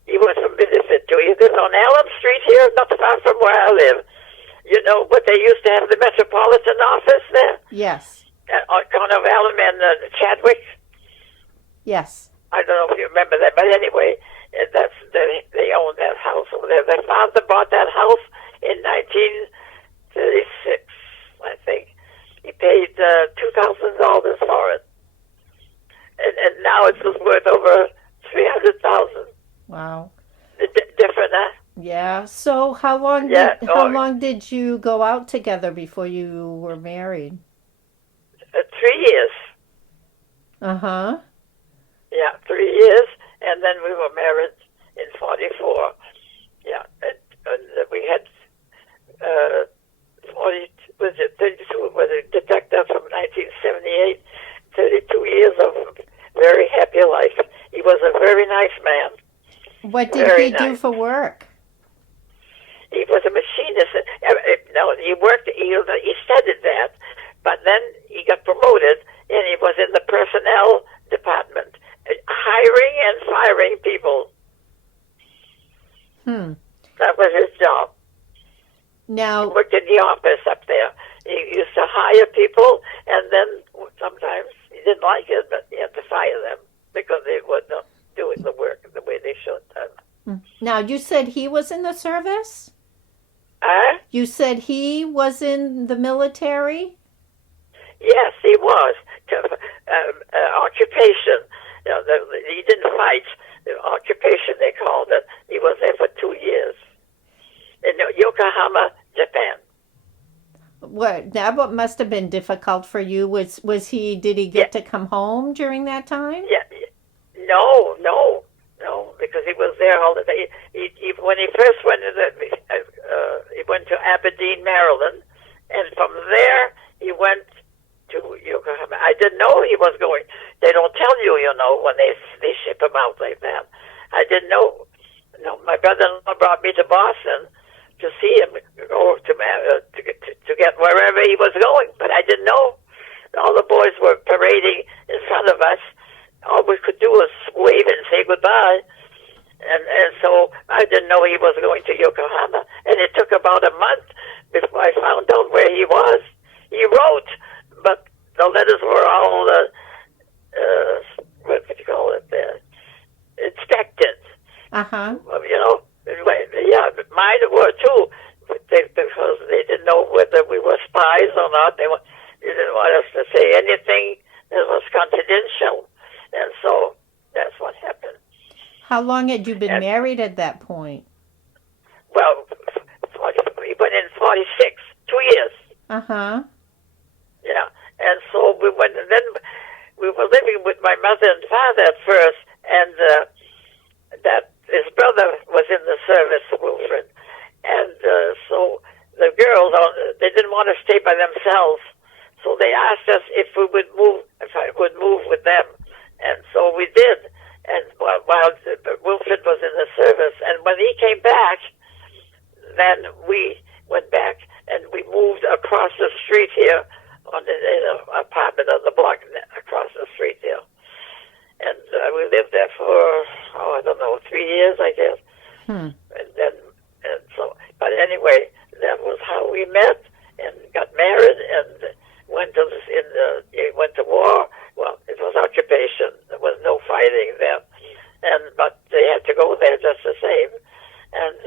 He was from Biddeford too. He lives on Allen Street here, not far from where I live. But they used to have the Metropolitan office there? Yes. On corner of Allen and Chadwick? Yes. I don't know if you remember that, but anyway, they owned that house over there. Their father bought that house in 1936, I think. He paid $2,000 for it, and now it's just worth over $300,000. Wow. Different, huh? Yeah. So how long did you go out together before you were married? 3 years. Uh-huh. Yeah, 3 years, and then we were married in 44. Yeah, and we had 32 was a detective from 1978, 32 years nice man. What did Very he do nice. for work? He was a machinist. No, he worked. He studied that, but then he got promoted, and he was in the personnel department, hiring and firing people. That was his job. He Now, worked in the office up there. He used to hire people, and then sometimes he didn't like it, but he had to fire them because they were not doing the work the way they should have. now you said he was in the service? Huh? You said he was in the military? Yes, he was. Occupation. He didn't fight. The occupation, they called it. He was there for 2 years in Yokohama, Japan. What that must have been difficult for you. Did he get to come home during that time? Yeah. No, because he was there all the day. When he first went he went to Aberdeen, Maryland, and from there he went to Yokohama. I didn't know he was going. They don't tell you, when they ship him out like that. I didn't know. No, my brother-in-law brought me to Boston to see him go to get wherever he was going, but I didn't know. All the boys were parading in front of us. All we could do was wave and say goodbye. And so I didn't know he was going to Yokohama. And it took about a month before I found out where he was. He wrote, but the letters were all, what would you call it, inspected. Uh-huh. Yeah, but mine were too, because they didn't know whether we were spies or not. They didn't want us to say anything that was confidential. And so that's what happened. How long had you been married at that point? Well, we went in 46, 2 years. Uh-huh. Yeah. And so we went, and then we were living with my mother and father at first, and that his brother was in the service, Wilfred. And so the girls, they didn't want to stay by themselves. So they asked us if I would move with them. And so we did. And while Wilfred was in the service, and when he came back, then we went back and we moved across the street here in an apartment on the block across the street here. And we lived there for, 3 years, I guess. And but anyway, that was how we met and got married and went to war. Well, it was occupation. There was no fighting there, but they had to go there just the same. And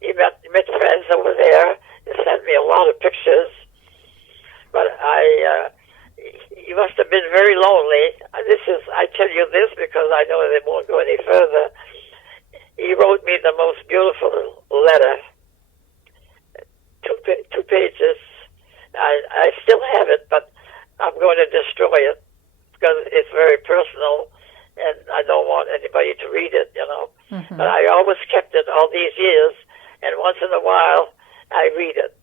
he met friends over there. He sent me a lot of pictures. But he must have been very lonely. I tell you this because I know they won't go any further. He wrote me the most beautiful letter. 2 pages. I still have it, but I'm going to destroy it because it's very personal, and I don't want anybody to read it, Mm-hmm. But I always kept it all these years, and once in a while I read it.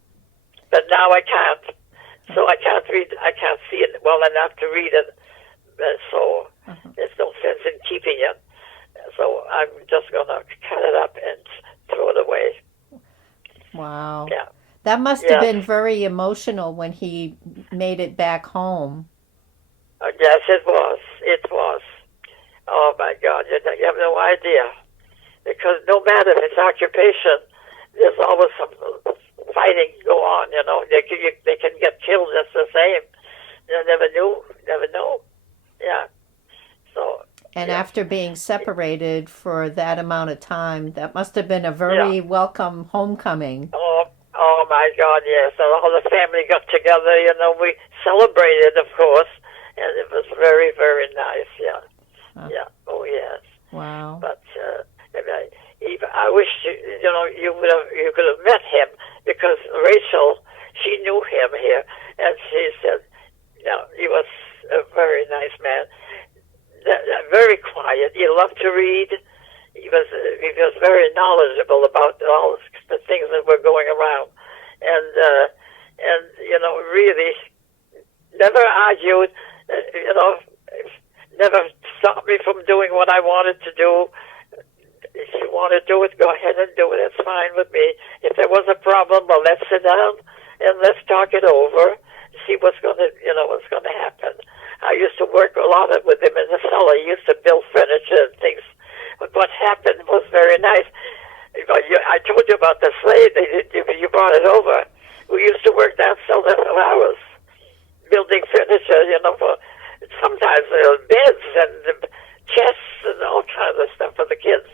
But now I can't. So I can't see it well enough to read it. So there's no sense in keeping it. So I'm just going to cut it up and throw it away. Wow. Yeah. That must have been very emotional when he made it back home. Yes, it was. It was. Oh, my God. You have no idea. Because no matter if it's occupation, there's always some fighting go on, They can get killed just the same. You never know. Yeah. So. And after being separated for that amount of time, that must have been a very welcome homecoming. Oh my God, yes. And all the family got together, we celebrated, of course, and it was very, very nice, Yeah, oh yes. Wow. But I wish, you could have met him, because Rachel, she knew him here, and she said, he was a very nice man. Very quiet. He loved to read. He was very knowledgeable about all the things that were going around, and really never argued. Never stop me from doing what I wanted to do. If you want to do it, go ahead and do it. It's fine with me. If there was a problem, well, let's sit down and let's talk it over. See what's going to happen. I used to work a lot with him in the cellar. He used to build furniture and things. But what happened was very nice. I told you about the slave. You brought it over. We used to work down cellar for hours, building furniture, for sometimes beds and chests and all kinds of stuff for the kids.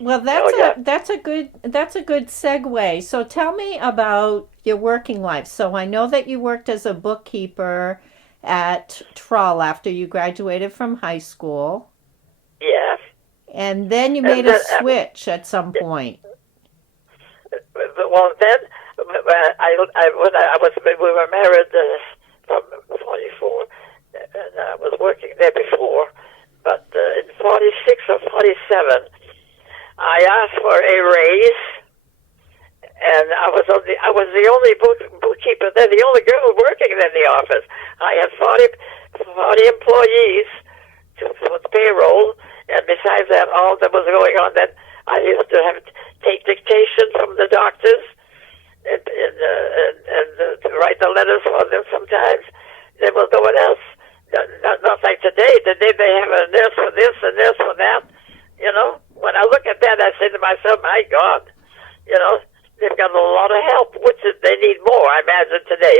Well, that's a good segue. So tell me about your working life. So I know that you worked as a bookkeeper at Trull after you graduated from high school. Yes. And then you made a switch at some point. Well, then we were married from 44, and I was working there before. But in 46 or 47, I asked for a raise, and I was the only bookkeeper there, the only girl working in the office. I had 40 employees for payroll, and besides that, all that was going on, then I used to have to take dictation from the doctors and to write the letters for them sometimes. There was no one else. Not like today. Today they have a nurse for this, a nurse for that. When I look at that, I say to myself, my God, they've got a lot of help, which they need more, I imagine, today.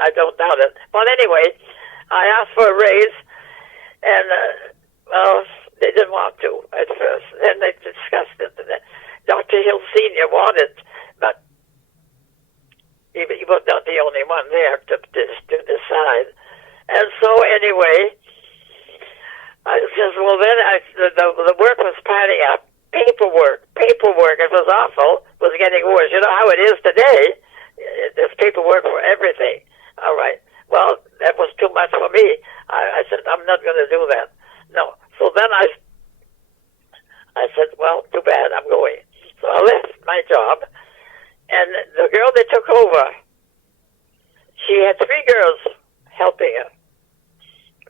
I don't doubt it. But anyway, I asked for a raise, and, they didn't want to at first. Then they discussed it. And Dr. Hill Sr. wanted, but he was not the only one there to decide. And so anyway, I says, well, then the work was piling up. Paperwork. It was awful. It was getting worse. You know how it is today. There's paperwork for everything. All right. Well, that was too much for me. I said, I'm not going to do that. No. So then I said, well, too bad. I'm going. So I left my job. And the girl that took over, she had 3 girls helping her.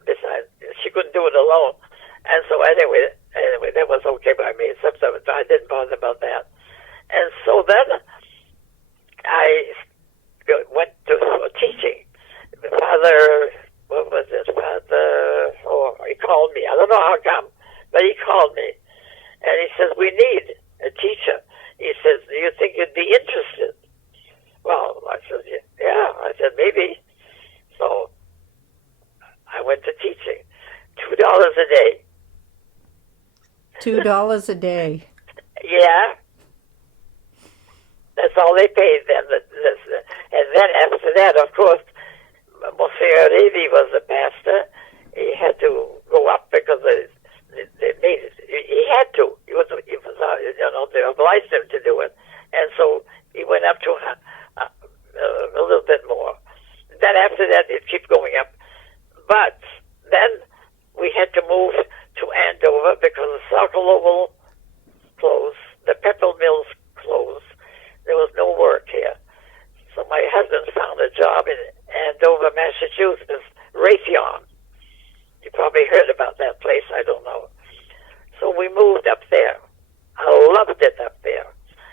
Besides, she couldn't do it alone. And so anyway, that was okay by me. Sometimes I didn't bother about that. And so then I went to teaching. Father, what was it? He called me. I don't know how come, but he called me. And he says, we need a teacher. He says, do you think you'd be interested? Well, I said, yeah. I said, maybe. So I went to teaching. $2 a day. $2 a day. Yeah. That's all they paid them. And then after that, of course, Monsieur Levy was the pastor. He had to go up because they made it. He had to. They obliged him to do it. And so he went up to a little bit more. Then after that, it kept going up. But then we had to move to Andover because the Sokolov closed, the pepper mills closed. There was no work here. So my husband found a job in Andover, Massachusetts, Raytheon. You probably heard about that place, I don't know. So we moved up there. I loved it up there.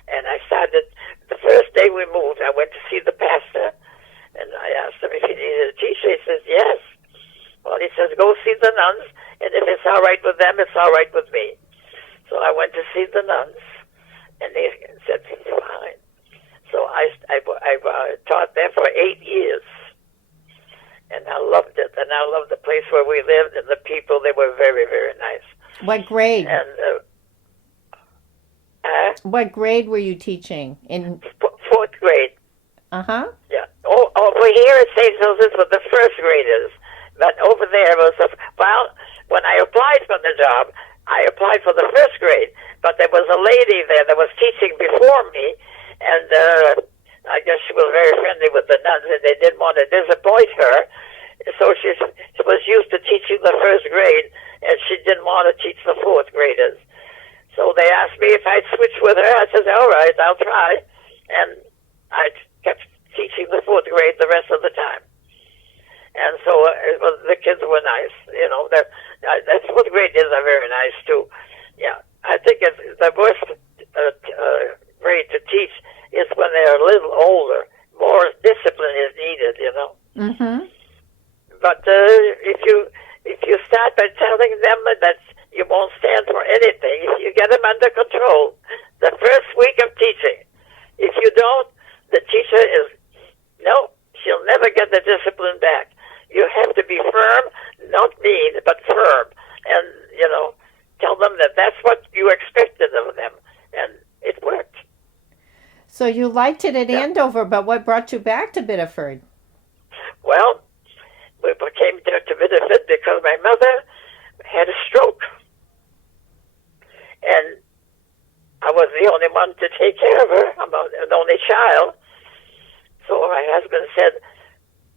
And I started, the first day we moved, I went to see the pastor, and I asked him if he needed a teacher. He says, yes. Well, he says, go see the nuns, and if it's all right with them, it's all right with me. So I went to see the nuns, and they said, fine. So I taught there for 8 years, and I loved it. And I loved the place where we lived, and the people, they were very, very nice. What grade? And what grade were you teaching? In 4th grade. Uh-huh. Yeah. Over here at St. Joseph's were the first graders. But over there was when I applied for the job, I applied for the 1st grade, but there was a lady there that was teaching before me, and I guess she was very friendly with the nuns, and they didn't want to disappoint her, so she was used to teaching the 1st grade, and she didn't want to teach the 4th graders. So they asked me if I'd switch with her. I said, all right, I'll try. And I kept teaching the 4th grade the rest of the time. And so the kids were nice. That's teachers are very nice too. Yeah, I think it's the worst grade to teach is when they're a little older. More discipline is needed, you know. Mm-hmm. But if you start by telling them that you won't stand for anything, if you get them under control, the first week of teaching, if you don't, the teacher is no, she'll never get the discipline back. You have to be firm, not mean, but firm, and you know, tell them that that's what you expected of them, and it worked. So you liked it at Yeah. Andover, but what brought you back to Biddeford? Well, we came to Biddeford because my mother had a stroke, and I was the only one to take care of her. I'm an only child. So my husband said,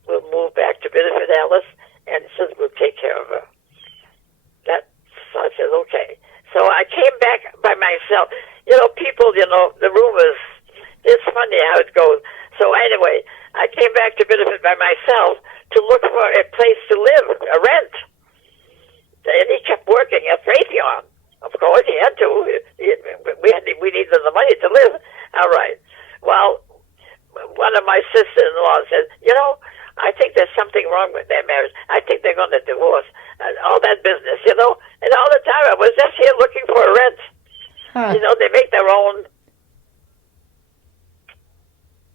we'll move back to Biddeford, Alice, and says we'll take care of her. So I said, okay. So I came back by myself. You know, people, you know, the rumors, it's funny how it goes. So anyway, I came back to Biddeford by myself to look for a place to live, a rent. And he kept working at Raytheon. Of course, he had to. We needed the money to live. All right. Well, one of my sisters-in-law said, you know, I think there's something wrong with their marriage. I think they're going to divorce. And all that business, you know. And all the time I was just here looking for a rent. Huh. You know, they make their own,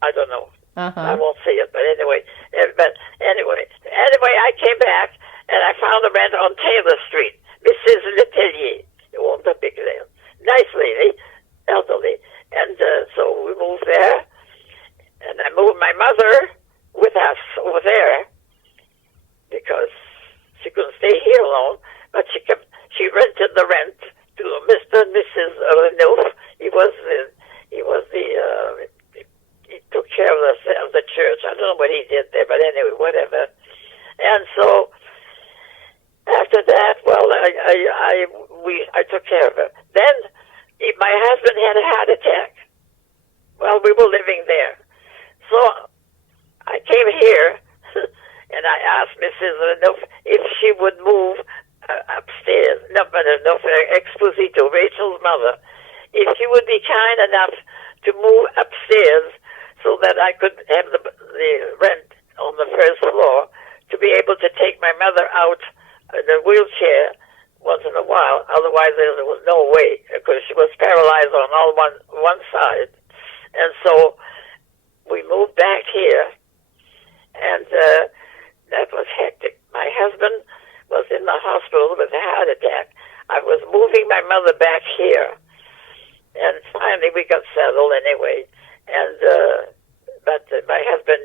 I don't know. Uh-huh. I won't say it, but anyway. Anyway, I came back, and I found a rent on Taylor Street. Mrs. Letellier. It won't a big name. Nice lady, elderly. And so we moved there. And I moved my mother with us over there because she couldn't stay here alone. But she rented the rent to Mr. and Mrs. Renouf. He took care of the church. I don't know what he did there, but anyway, whatever. And so after that, well, I took care of her. Then my husband had a heart attack. Well, we were living there. So I came here, and I asked Mrs. Renouf if she would move upstairs. No, Exposito, Rachel's mother, if she would be kind enough to move upstairs so that I could have the rent on the first floor to be able to take my mother out in a wheelchair once in a while. Otherwise, there was no way because she was paralyzed on one side. And so we moved back here, and that was hectic. My husband was in the hospital with a heart attack. I was moving my mother back here, and finally we got settled anyway. And but my husband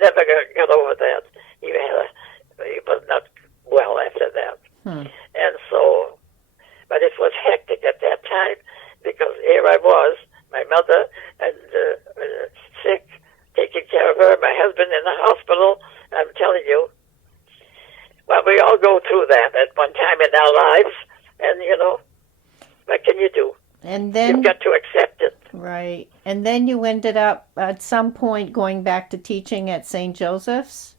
never got over that. He was not well after that. And so, but it was hectic at that time because here I was, my mother, and sick, taking care of her, my husband in the hospital. I'm telling you, well, we all go through that at one time in our lives, and you know, what can you do? And then You've got to accept it. right. And then you ended up at some point going back to teaching at St. Joseph's.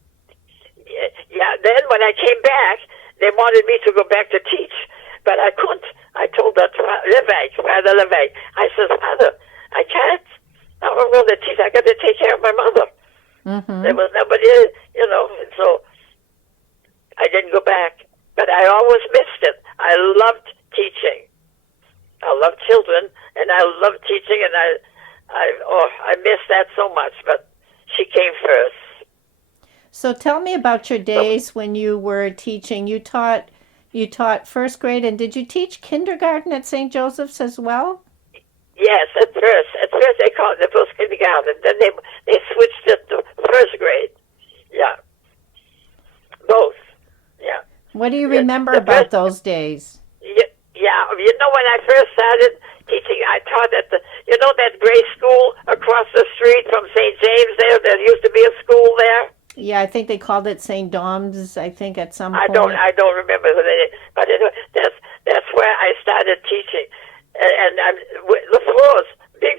Yeah. Then when I came back, they wanted me to go back to teach, but I couldn't. I told that Father Levesque. I said, Father, I can't. I'm going to teach. I got to take care of my mother. Mm-hmm. There was nobody, you know, and so I didn't go back. But I always missed it. I loved teaching. I loved children, and I loved teaching, and I missed that so much. But she came first. So tell me about your days when you were teaching. You taught first grade, and did you teach kindergarten at St. Joseph's as well? Yes, at first. At first they called it first kindergarten. Then they switched it to first grade. Yeah. Both. Yeah. What do you remember about those days? Yeah. You know, when I first started teaching, I taught at that gray school across the street from St. James there used to be a school there. Yeah, I think they called it St. Dom's, I think, at some point. I don't remember who they did, but that's where I started teaching. And the floors, big,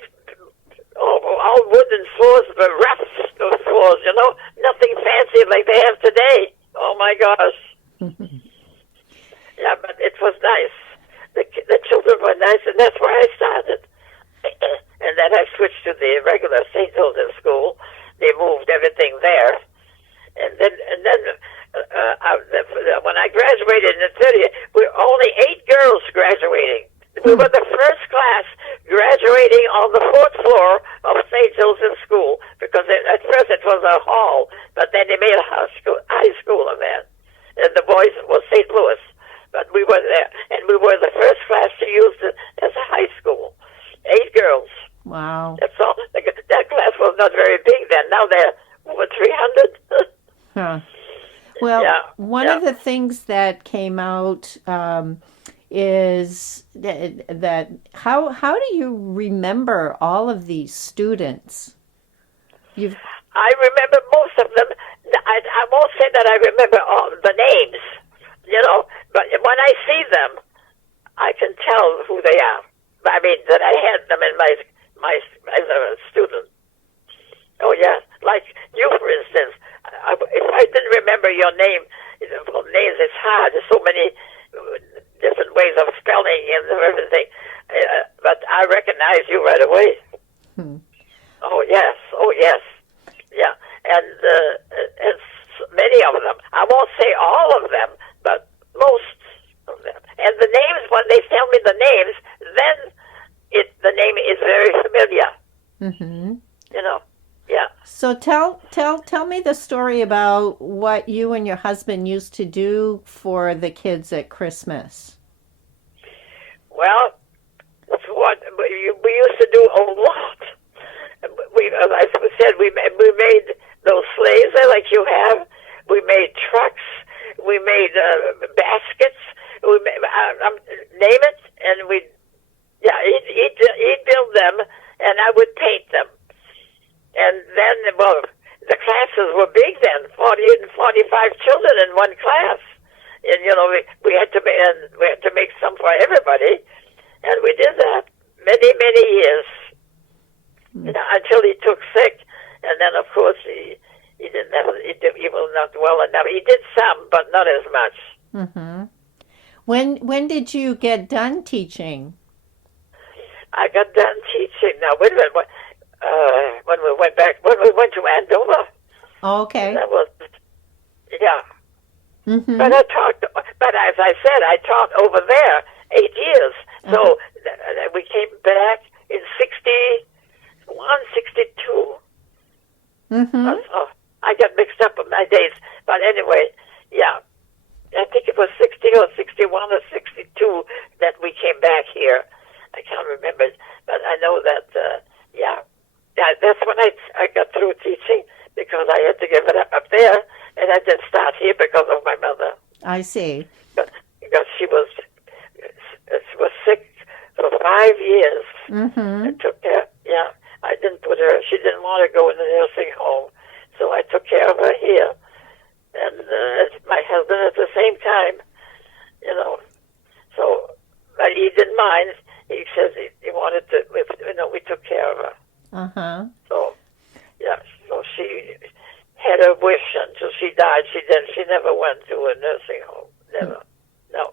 all wooden floors, but rough floors, you know, nothing fancy like they have today. Oh my gosh! Yeah, but it was nice. The children were nice, and that's where I started. And then I switched to the regular St. Hilda's school. They moved everything there, and then when I graduated in the 30th, we were only 8 girls graduating. We were the first class graduating on the 4th floor of St. Joseph's School, because at first it was a hall, but then they made a high school of that. And the boys was St. Louis, but we were there, and we were the first class to use it as a high school. 8 girls. Wow. That's all. That class was not very big then. Now they're over 300. Huh. Well, Yeah, one yeah. of the things that came out is that how do you remember all of these students? You've I remember most of them. I won't say that I remember all the names, but when I see them, I can tell who they are. I mean, that I had them in my as a student. Oh, yeah. Like you, for instance. If I didn't remember your name, well, names is hard. There's so many different ways of spelling and everything. But I recognize you right away. Oh, yes. Oh, yes. Yeah. And many of them. I won't say all of them, but most of them. And the names, when they tell me the names, then the name is very familiar. mm-hmm. Yeah. So tell me the story about what you and your husband used to do for the kids at Christmas. Well, what we used to do a lot. As I said, we made those sleighs like you have. We made trucks. We made baskets. We made, name it, and he'd build them, and I would paint them. And then, well, the classes were big then, 40 and 45 children in one class. And, we had to make some for everybody. And we did that many, many years until he took sick. And then, of course, he was not well enough. He did some, but not as much. Mm-hmm. When did you get done teaching? I got done teaching. Now, wait a minute. When we went to Andover. Oh, okay. That was, yeah. Mm-hmm. But as I said, I taught over there 8 years. So we came back in 61, 62. Mm-hmm. I got mixed up in my days. But anyway, yeah. I think it was 60 or 61 or 62 that we came back here. I can't remember. But I know that, yeah. That's when I got through teaching, because I had to give it up there, and I did start here because of my mother. I see. Because she was sick for 5 years. Mm-hmm. I took care. Yeah, I didn't put her. She didn't want to go in the nursing home, so I took care of her here, and my husband at the same time. So, but he didn't mind. He says he wanted to. We took care of her. Uh-huh. So, yeah, so she had a wish until she died. She never went to a nursing home. Never. No.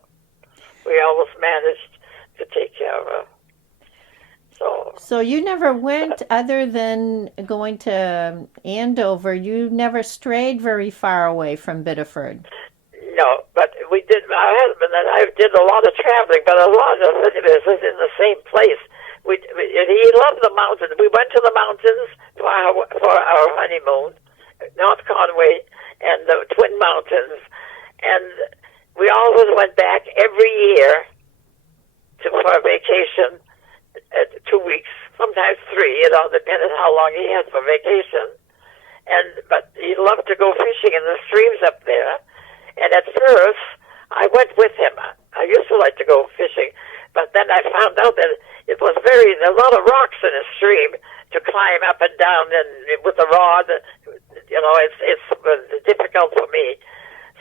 We always managed to take care of her. So you never went, other than going to Andover, you never strayed very far away from Biddeford. No, but we did, my husband and I did a lot of traveling, but a lot of it was in the same place. He loved the mountains. We went to the mountains for our honeymoon, North Conway and the Twin Mountains, and we always went back every year for a vacation, 2 weeks, sometimes 3. It all depended how long he had for vacation. But he loved to go fishing in the streams up there. And at first, I went with him. I used to like to go fishing, but then I found out that it was a lot of rocks in the stream to climb up and down, and with a rod, it's difficult for me.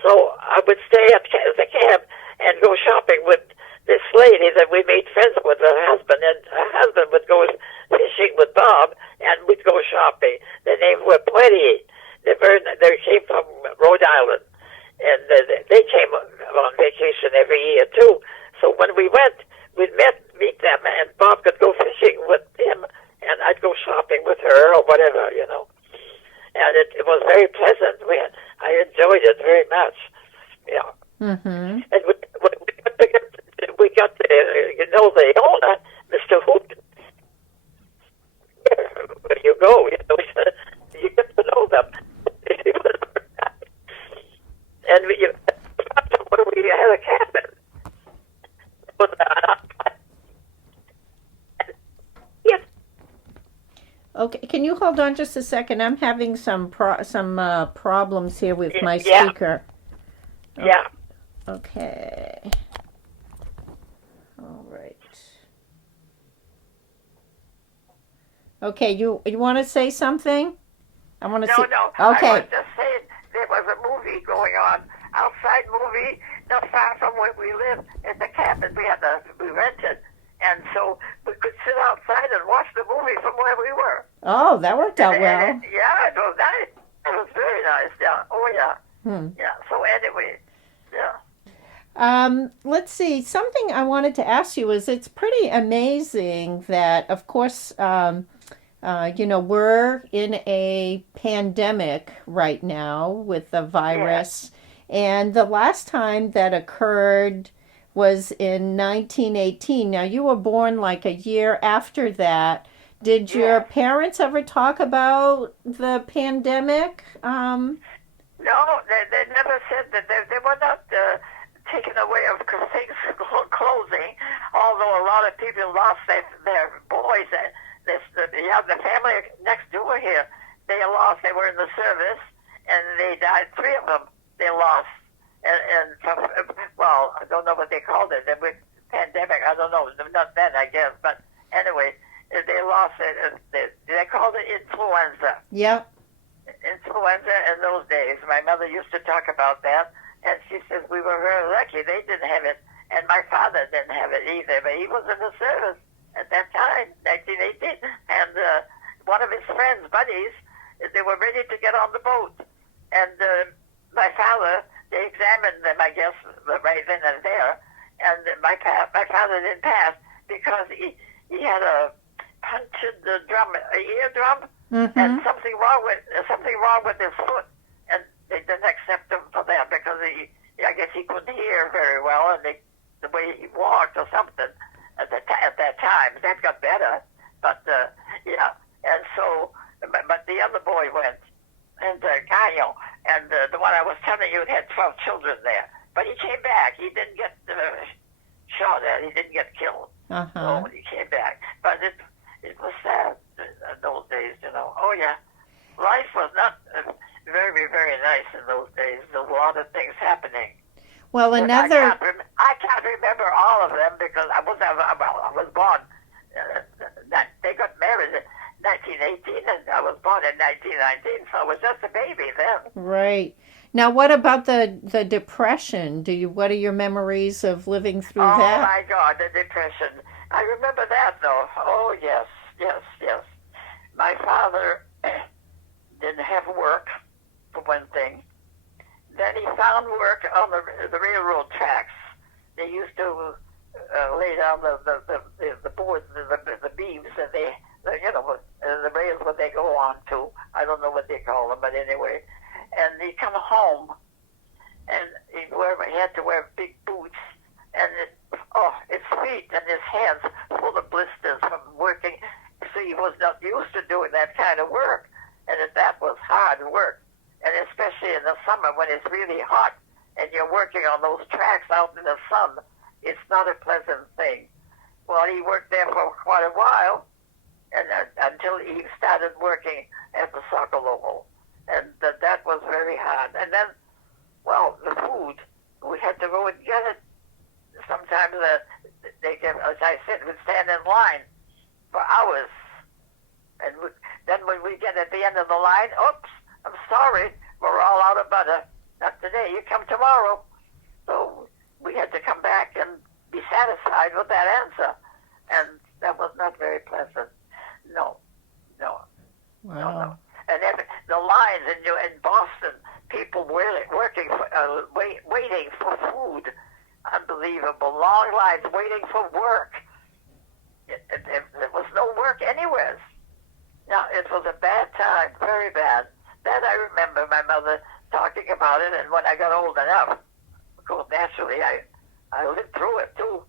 So I would stay at the camp and go shopping with this lady that we made friends with, her husband, and her husband would go fishing with Bob, and we'd go shopping. Their names were Plenty. They came from Rhode Island, and they came on vacation every year too. So when we went, we'd meet them, and Bob could go fishing with him, and I'd go shopping with her or whatever, you know. And it was very pleasant. I enjoyed it very much. Yeah. Mm-hmm. And we got the, you know, the owner, Mr. Hoot. Where you go, you know, you get to know them. And we had a cabin. Yes. Okay, can you hold on just a second? I'm having some problems here with my speaker. Yeah. Okay. All right. Okay, you want to say something? I want to No, see. no. Okay. I was just saying there was a movie going on, outside movie, not far from where we live, at the cabin we rented, and so we could sit outside and watch the movie from where we were. Oh, that worked out well. Yeah, it was nice. It was very nice. Yeah. Oh, yeah. Yeah. So anyway, yeah. Let's see. Something I wanted to ask you is it's pretty amazing that, of course, you know, we're in a pandemic right now with the virus. And the last time that occurred was in 1918. Now, you were born like a year after that. Did your parents ever talk about the pandemic? No, they never said that. They were not taken away of things closing, although a lot of people lost their boys. The family next door here, they were in the service, and they died, 3 of them they lost. And well, I don't know what they called it. With pandemic, I don't know. Not then, I guess. But anyway, they lost it. They called it influenza. Yeah. Influenza in those days. My mother used to talk about that, and she says we were very lucky they didn't have it, and my father didn't have it either, but he was in the service at that time, 1918, and one of his friends, buddies, they were ready to get on the boat, and my father, they examined them, I guess, right then and there, and my father didn't pass because he had a punctured eardrum, and something wrong with his foot, and they didn't accept him for that because I guess he couldn't hear very well, and the way he walked or something at that time. That got better, but yeah, and so, but the other boy went, and Kyle, and the one I was telling you had 12 children there, but he came back. He didn't get shot at. He didn't get killed. So he came back, but it was sad in those days, you know. Oh yeah, life was not very, very nice in those days. There was a lot of things happening. Well, another. I can't remember all of them because I was born. They got married in 1918, and I was born in 1919, so I was just a baby then. Right. Now, what about the Depression? What are your memories of living through that? Oh my God, the Depression. I remember that though. Oh yes, yes, yes. My father didn't have work, for one thing. Then he found work on the railroad tracks. They used to lay down the boards, the beams that the rails where they go on to. I don't know what they call them, but anyway. And he'd come home, and he had to wear big boots, and his feet and his hands full of blisters from working. So he was not used to doing that kind of work, and that was hard work. And especially in the summer when it's really hot and you're working on those tracks out in the sun, it's not a pleasant thing. Well, he worked there for quite a while, and until he started working at the soccer local. And that was very hard. And then, well, the food, we had to go and get it. Sometimes as I said, we'd stand in line for hours. And then when we get at the end of the line, oops, I'm sorry, we're all out of butter. Not today, you come tomorrow. So we had to come back and be satisfied with that answer. And that was not very pleasant. No. Wow. No. And then the lines in Boston, people waiting for food lines waiting for work. There was no work anywhere. Now, it was a bad time, very bad. That I remember my mother talking about it, and when I got old enough, of course, naturally, I lived through it too,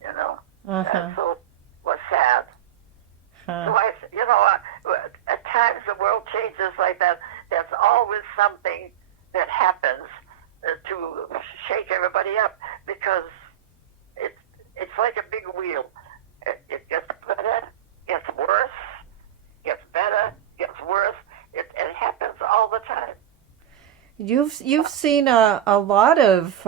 you know. And so it was sad. So at times the world changes like that. There's always something that happens to shake everybody up, because it's like a big wheel. It gets better, gets worse, gets better, gets worse. It happens all the time. You've seen a lot of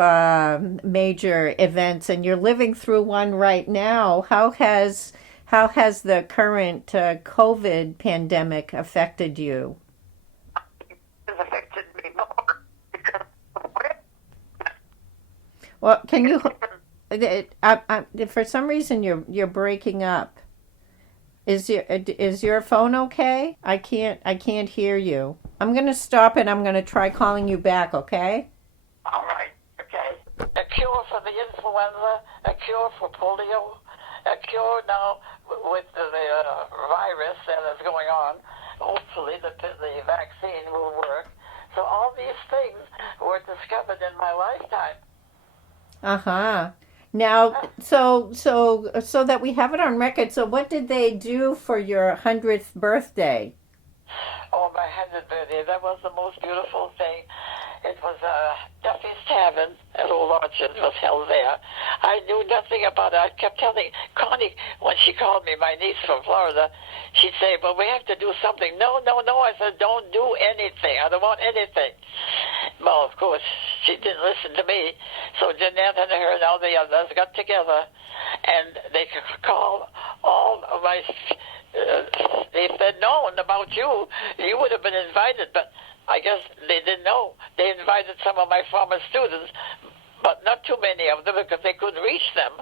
major events, and you're living through one right now. How has the current COVID pandemic affected you? It's affected me more because well, can you? For some reason, you're breaking up. Is your phone okay? I can't hear you. I'm gonna stop and I'm gonna try calling you back. Okay. All right. Okay. A cure for the influenza, a cure for polio, a cure now with the virus that is going on. Hopefully, the vaccine will work. So all these things were discovered in my lifetime. Now, so that we have it on record. So, what did they do for your 100th birthday? Oh, my 100th birthday! That was the most beautiful thing. It was Duffy's Tavern at Old Orchard was held there. I knew nothing about it. I kept telling Connie, when she called me, my niece from Florida, she'd say, "Well, we have to do something." No. I said, "Don't do anything. I don't want anything." Well, of course, she didn't listen to me. So Jeanette and her and all the others got together, and they called all of my... if they'd known about you, you would have been invited, but I guess they didn't know. They invited some of my former students, but not too many of them because they couldn't reach them,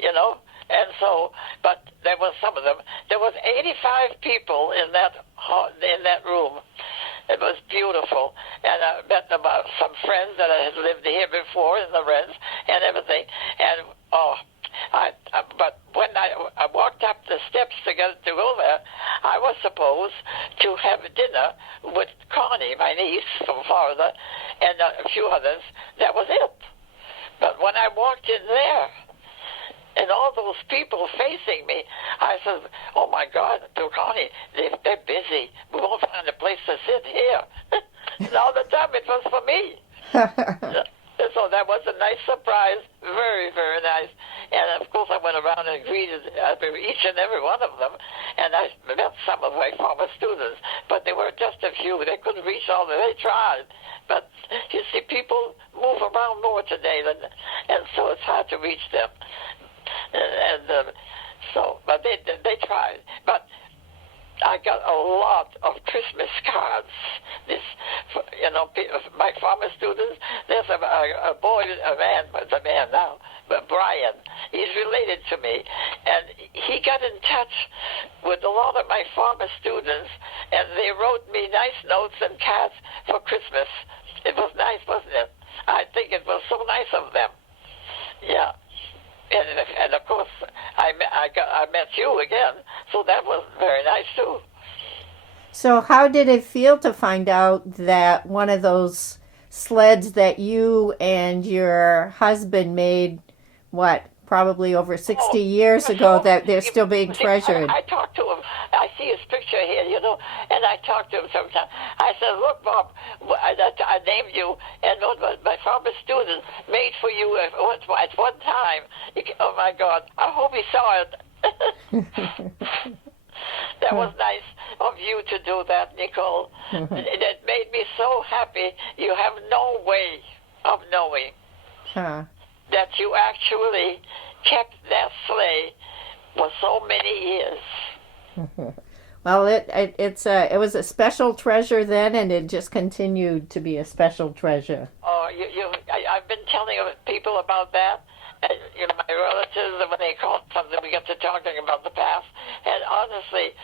you know. And so, but there was some of them. There was 85 people in that room. It was beautiful. And I met about some friends that had lived here before in the Reds and everything. And, but when I walked up the steps to go there, I was supposed to have dinner with Connie, my niece from Florida, and a few others. That was it. But when I walked in there, and all those people facing me, I said, "Oh my God, to Connie, they're busy. We won't find a place to sit here." And all the time it was for me. So that was a nice surprise, very, very nice. And of course I went around and greeted each and every one of them, and I met some of my former students, but there were just a few. They couldn't reach all of them. They tried. But you see, people move around more today, and so it's hard to reach them. But they tried. But I got a lot of Christmas cards. My former students. There's a boy, it's a man now, but Brian. He's related to me, and he got in touch with a lot of my former students, and they wrote me nice notes and cards for Christmas. It was nice, wasn't it? I think it was so nice of them. Yeah. And of course, I met you again, so that was very nice too. So how did it feel to find out that one of those sleds that you and your husband made, probably over 60 years ago, that they're still being treasured? I talked to him. I see his picture here, and I talked to him sometimes. I said, "Look, Bob, I named you, and my former student made for you at one time." Oh, my God. I hope he saw it. That was nice of you to do that, Nicole. It made me so happy. You have no way of knowing that you actually kept that sleigh for so many years. Well, it was a special treasure then, and it just continued to be a special treasure. Oh, I've been telling people about that. My relatives, when they call something, we get to talking about the past. And honestly,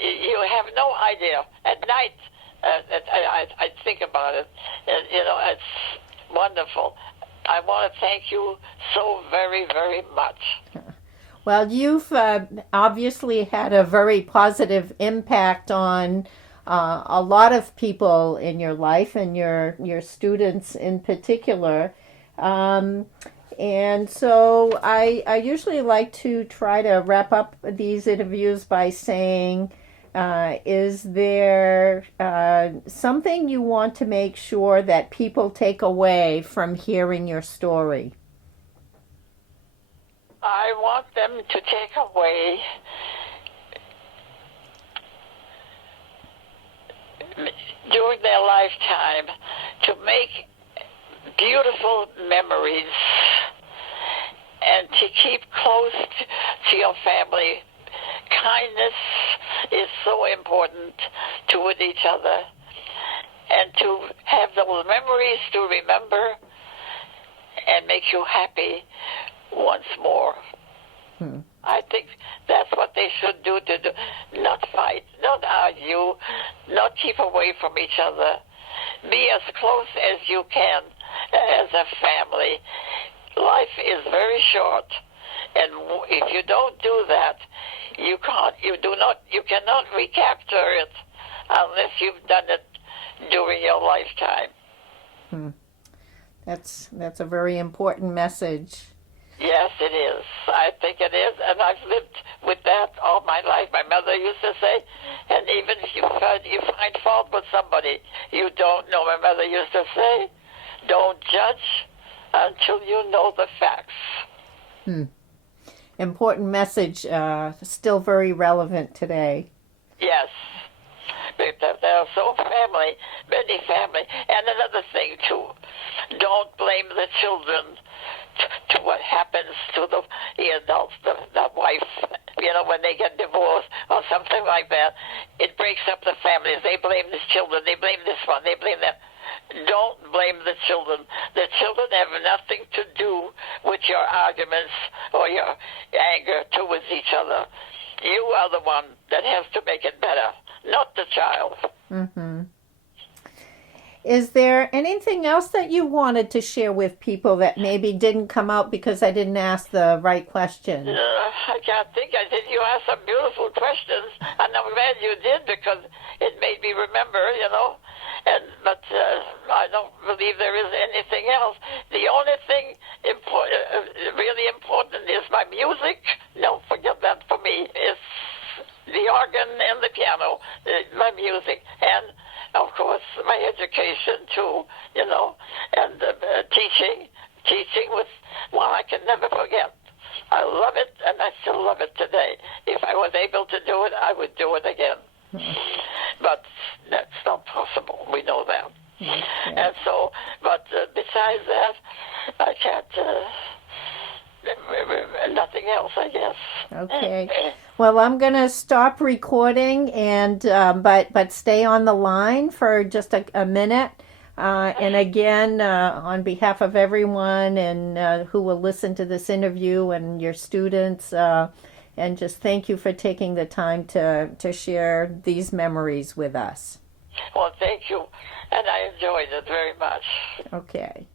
you have no idea. At night, I think about it. And, it's wonderful. I want to thank you so very, very much. Well, you've obviously had a very positive impact on a lot of people in your life and your students in particular. And so I usually like to try to wrap up these interviews by saying, is there something you want to make sure that people take away from hearing your story? I want them to take away during their lifetime to make beautiful memories and to keep close to your family. Kindness is so important to with each other, and to have those memories to remember and make you happy once more. I think that's what they should do, not fight, not argue, not keep away from each other. Be as close as you can as a family. Life is very short, and if you don't do that, you cannot recapture it unless you've done it during your lifetime. That's a very important message. Yes, it is. I think it is, and I've lived with that all my life. My mother used to say, and even if you find fault with somebody you don't know, my mother used to say, don't judge until you know the facts. Important message, still very relevant today. Yes. They're so many family. And another thing, too, don't blame the children to what happens to the adults, the wife, when they get divorced or something like that. It breaks up the families. They blame the children. They blame this one. They blame that. Don't blame the children. The children have nothing to do with your arguments or your anger towards each other. You are the one that has to make it better, not the child. Is there anything else that you wanted to share with people that maybe didn't come out because I didn't ask the right question? I can't think. I did. You asked some beautiful questions, and I'm glad you did because it made me remember, But I don't believe there is anything else. The only thing really important is my music. Don't forget that for me. It's the organ and the piano, my music, and of course my education too, and teaching was one I can never forget. I love it, and I still love it today. If I was able to do it, I would do it again. But that's not possible. We know that. And so, but besides that, I can't, nothing else, I guess. Okay. Well, I'm going to stop recording, and but stay on the line for just a minute. And again, on behalf of everyone and who will listen to this interview and your students, and just thank you for taking the time to share these memories with us. Well, thank you, and I enjoyed it very much. Okay.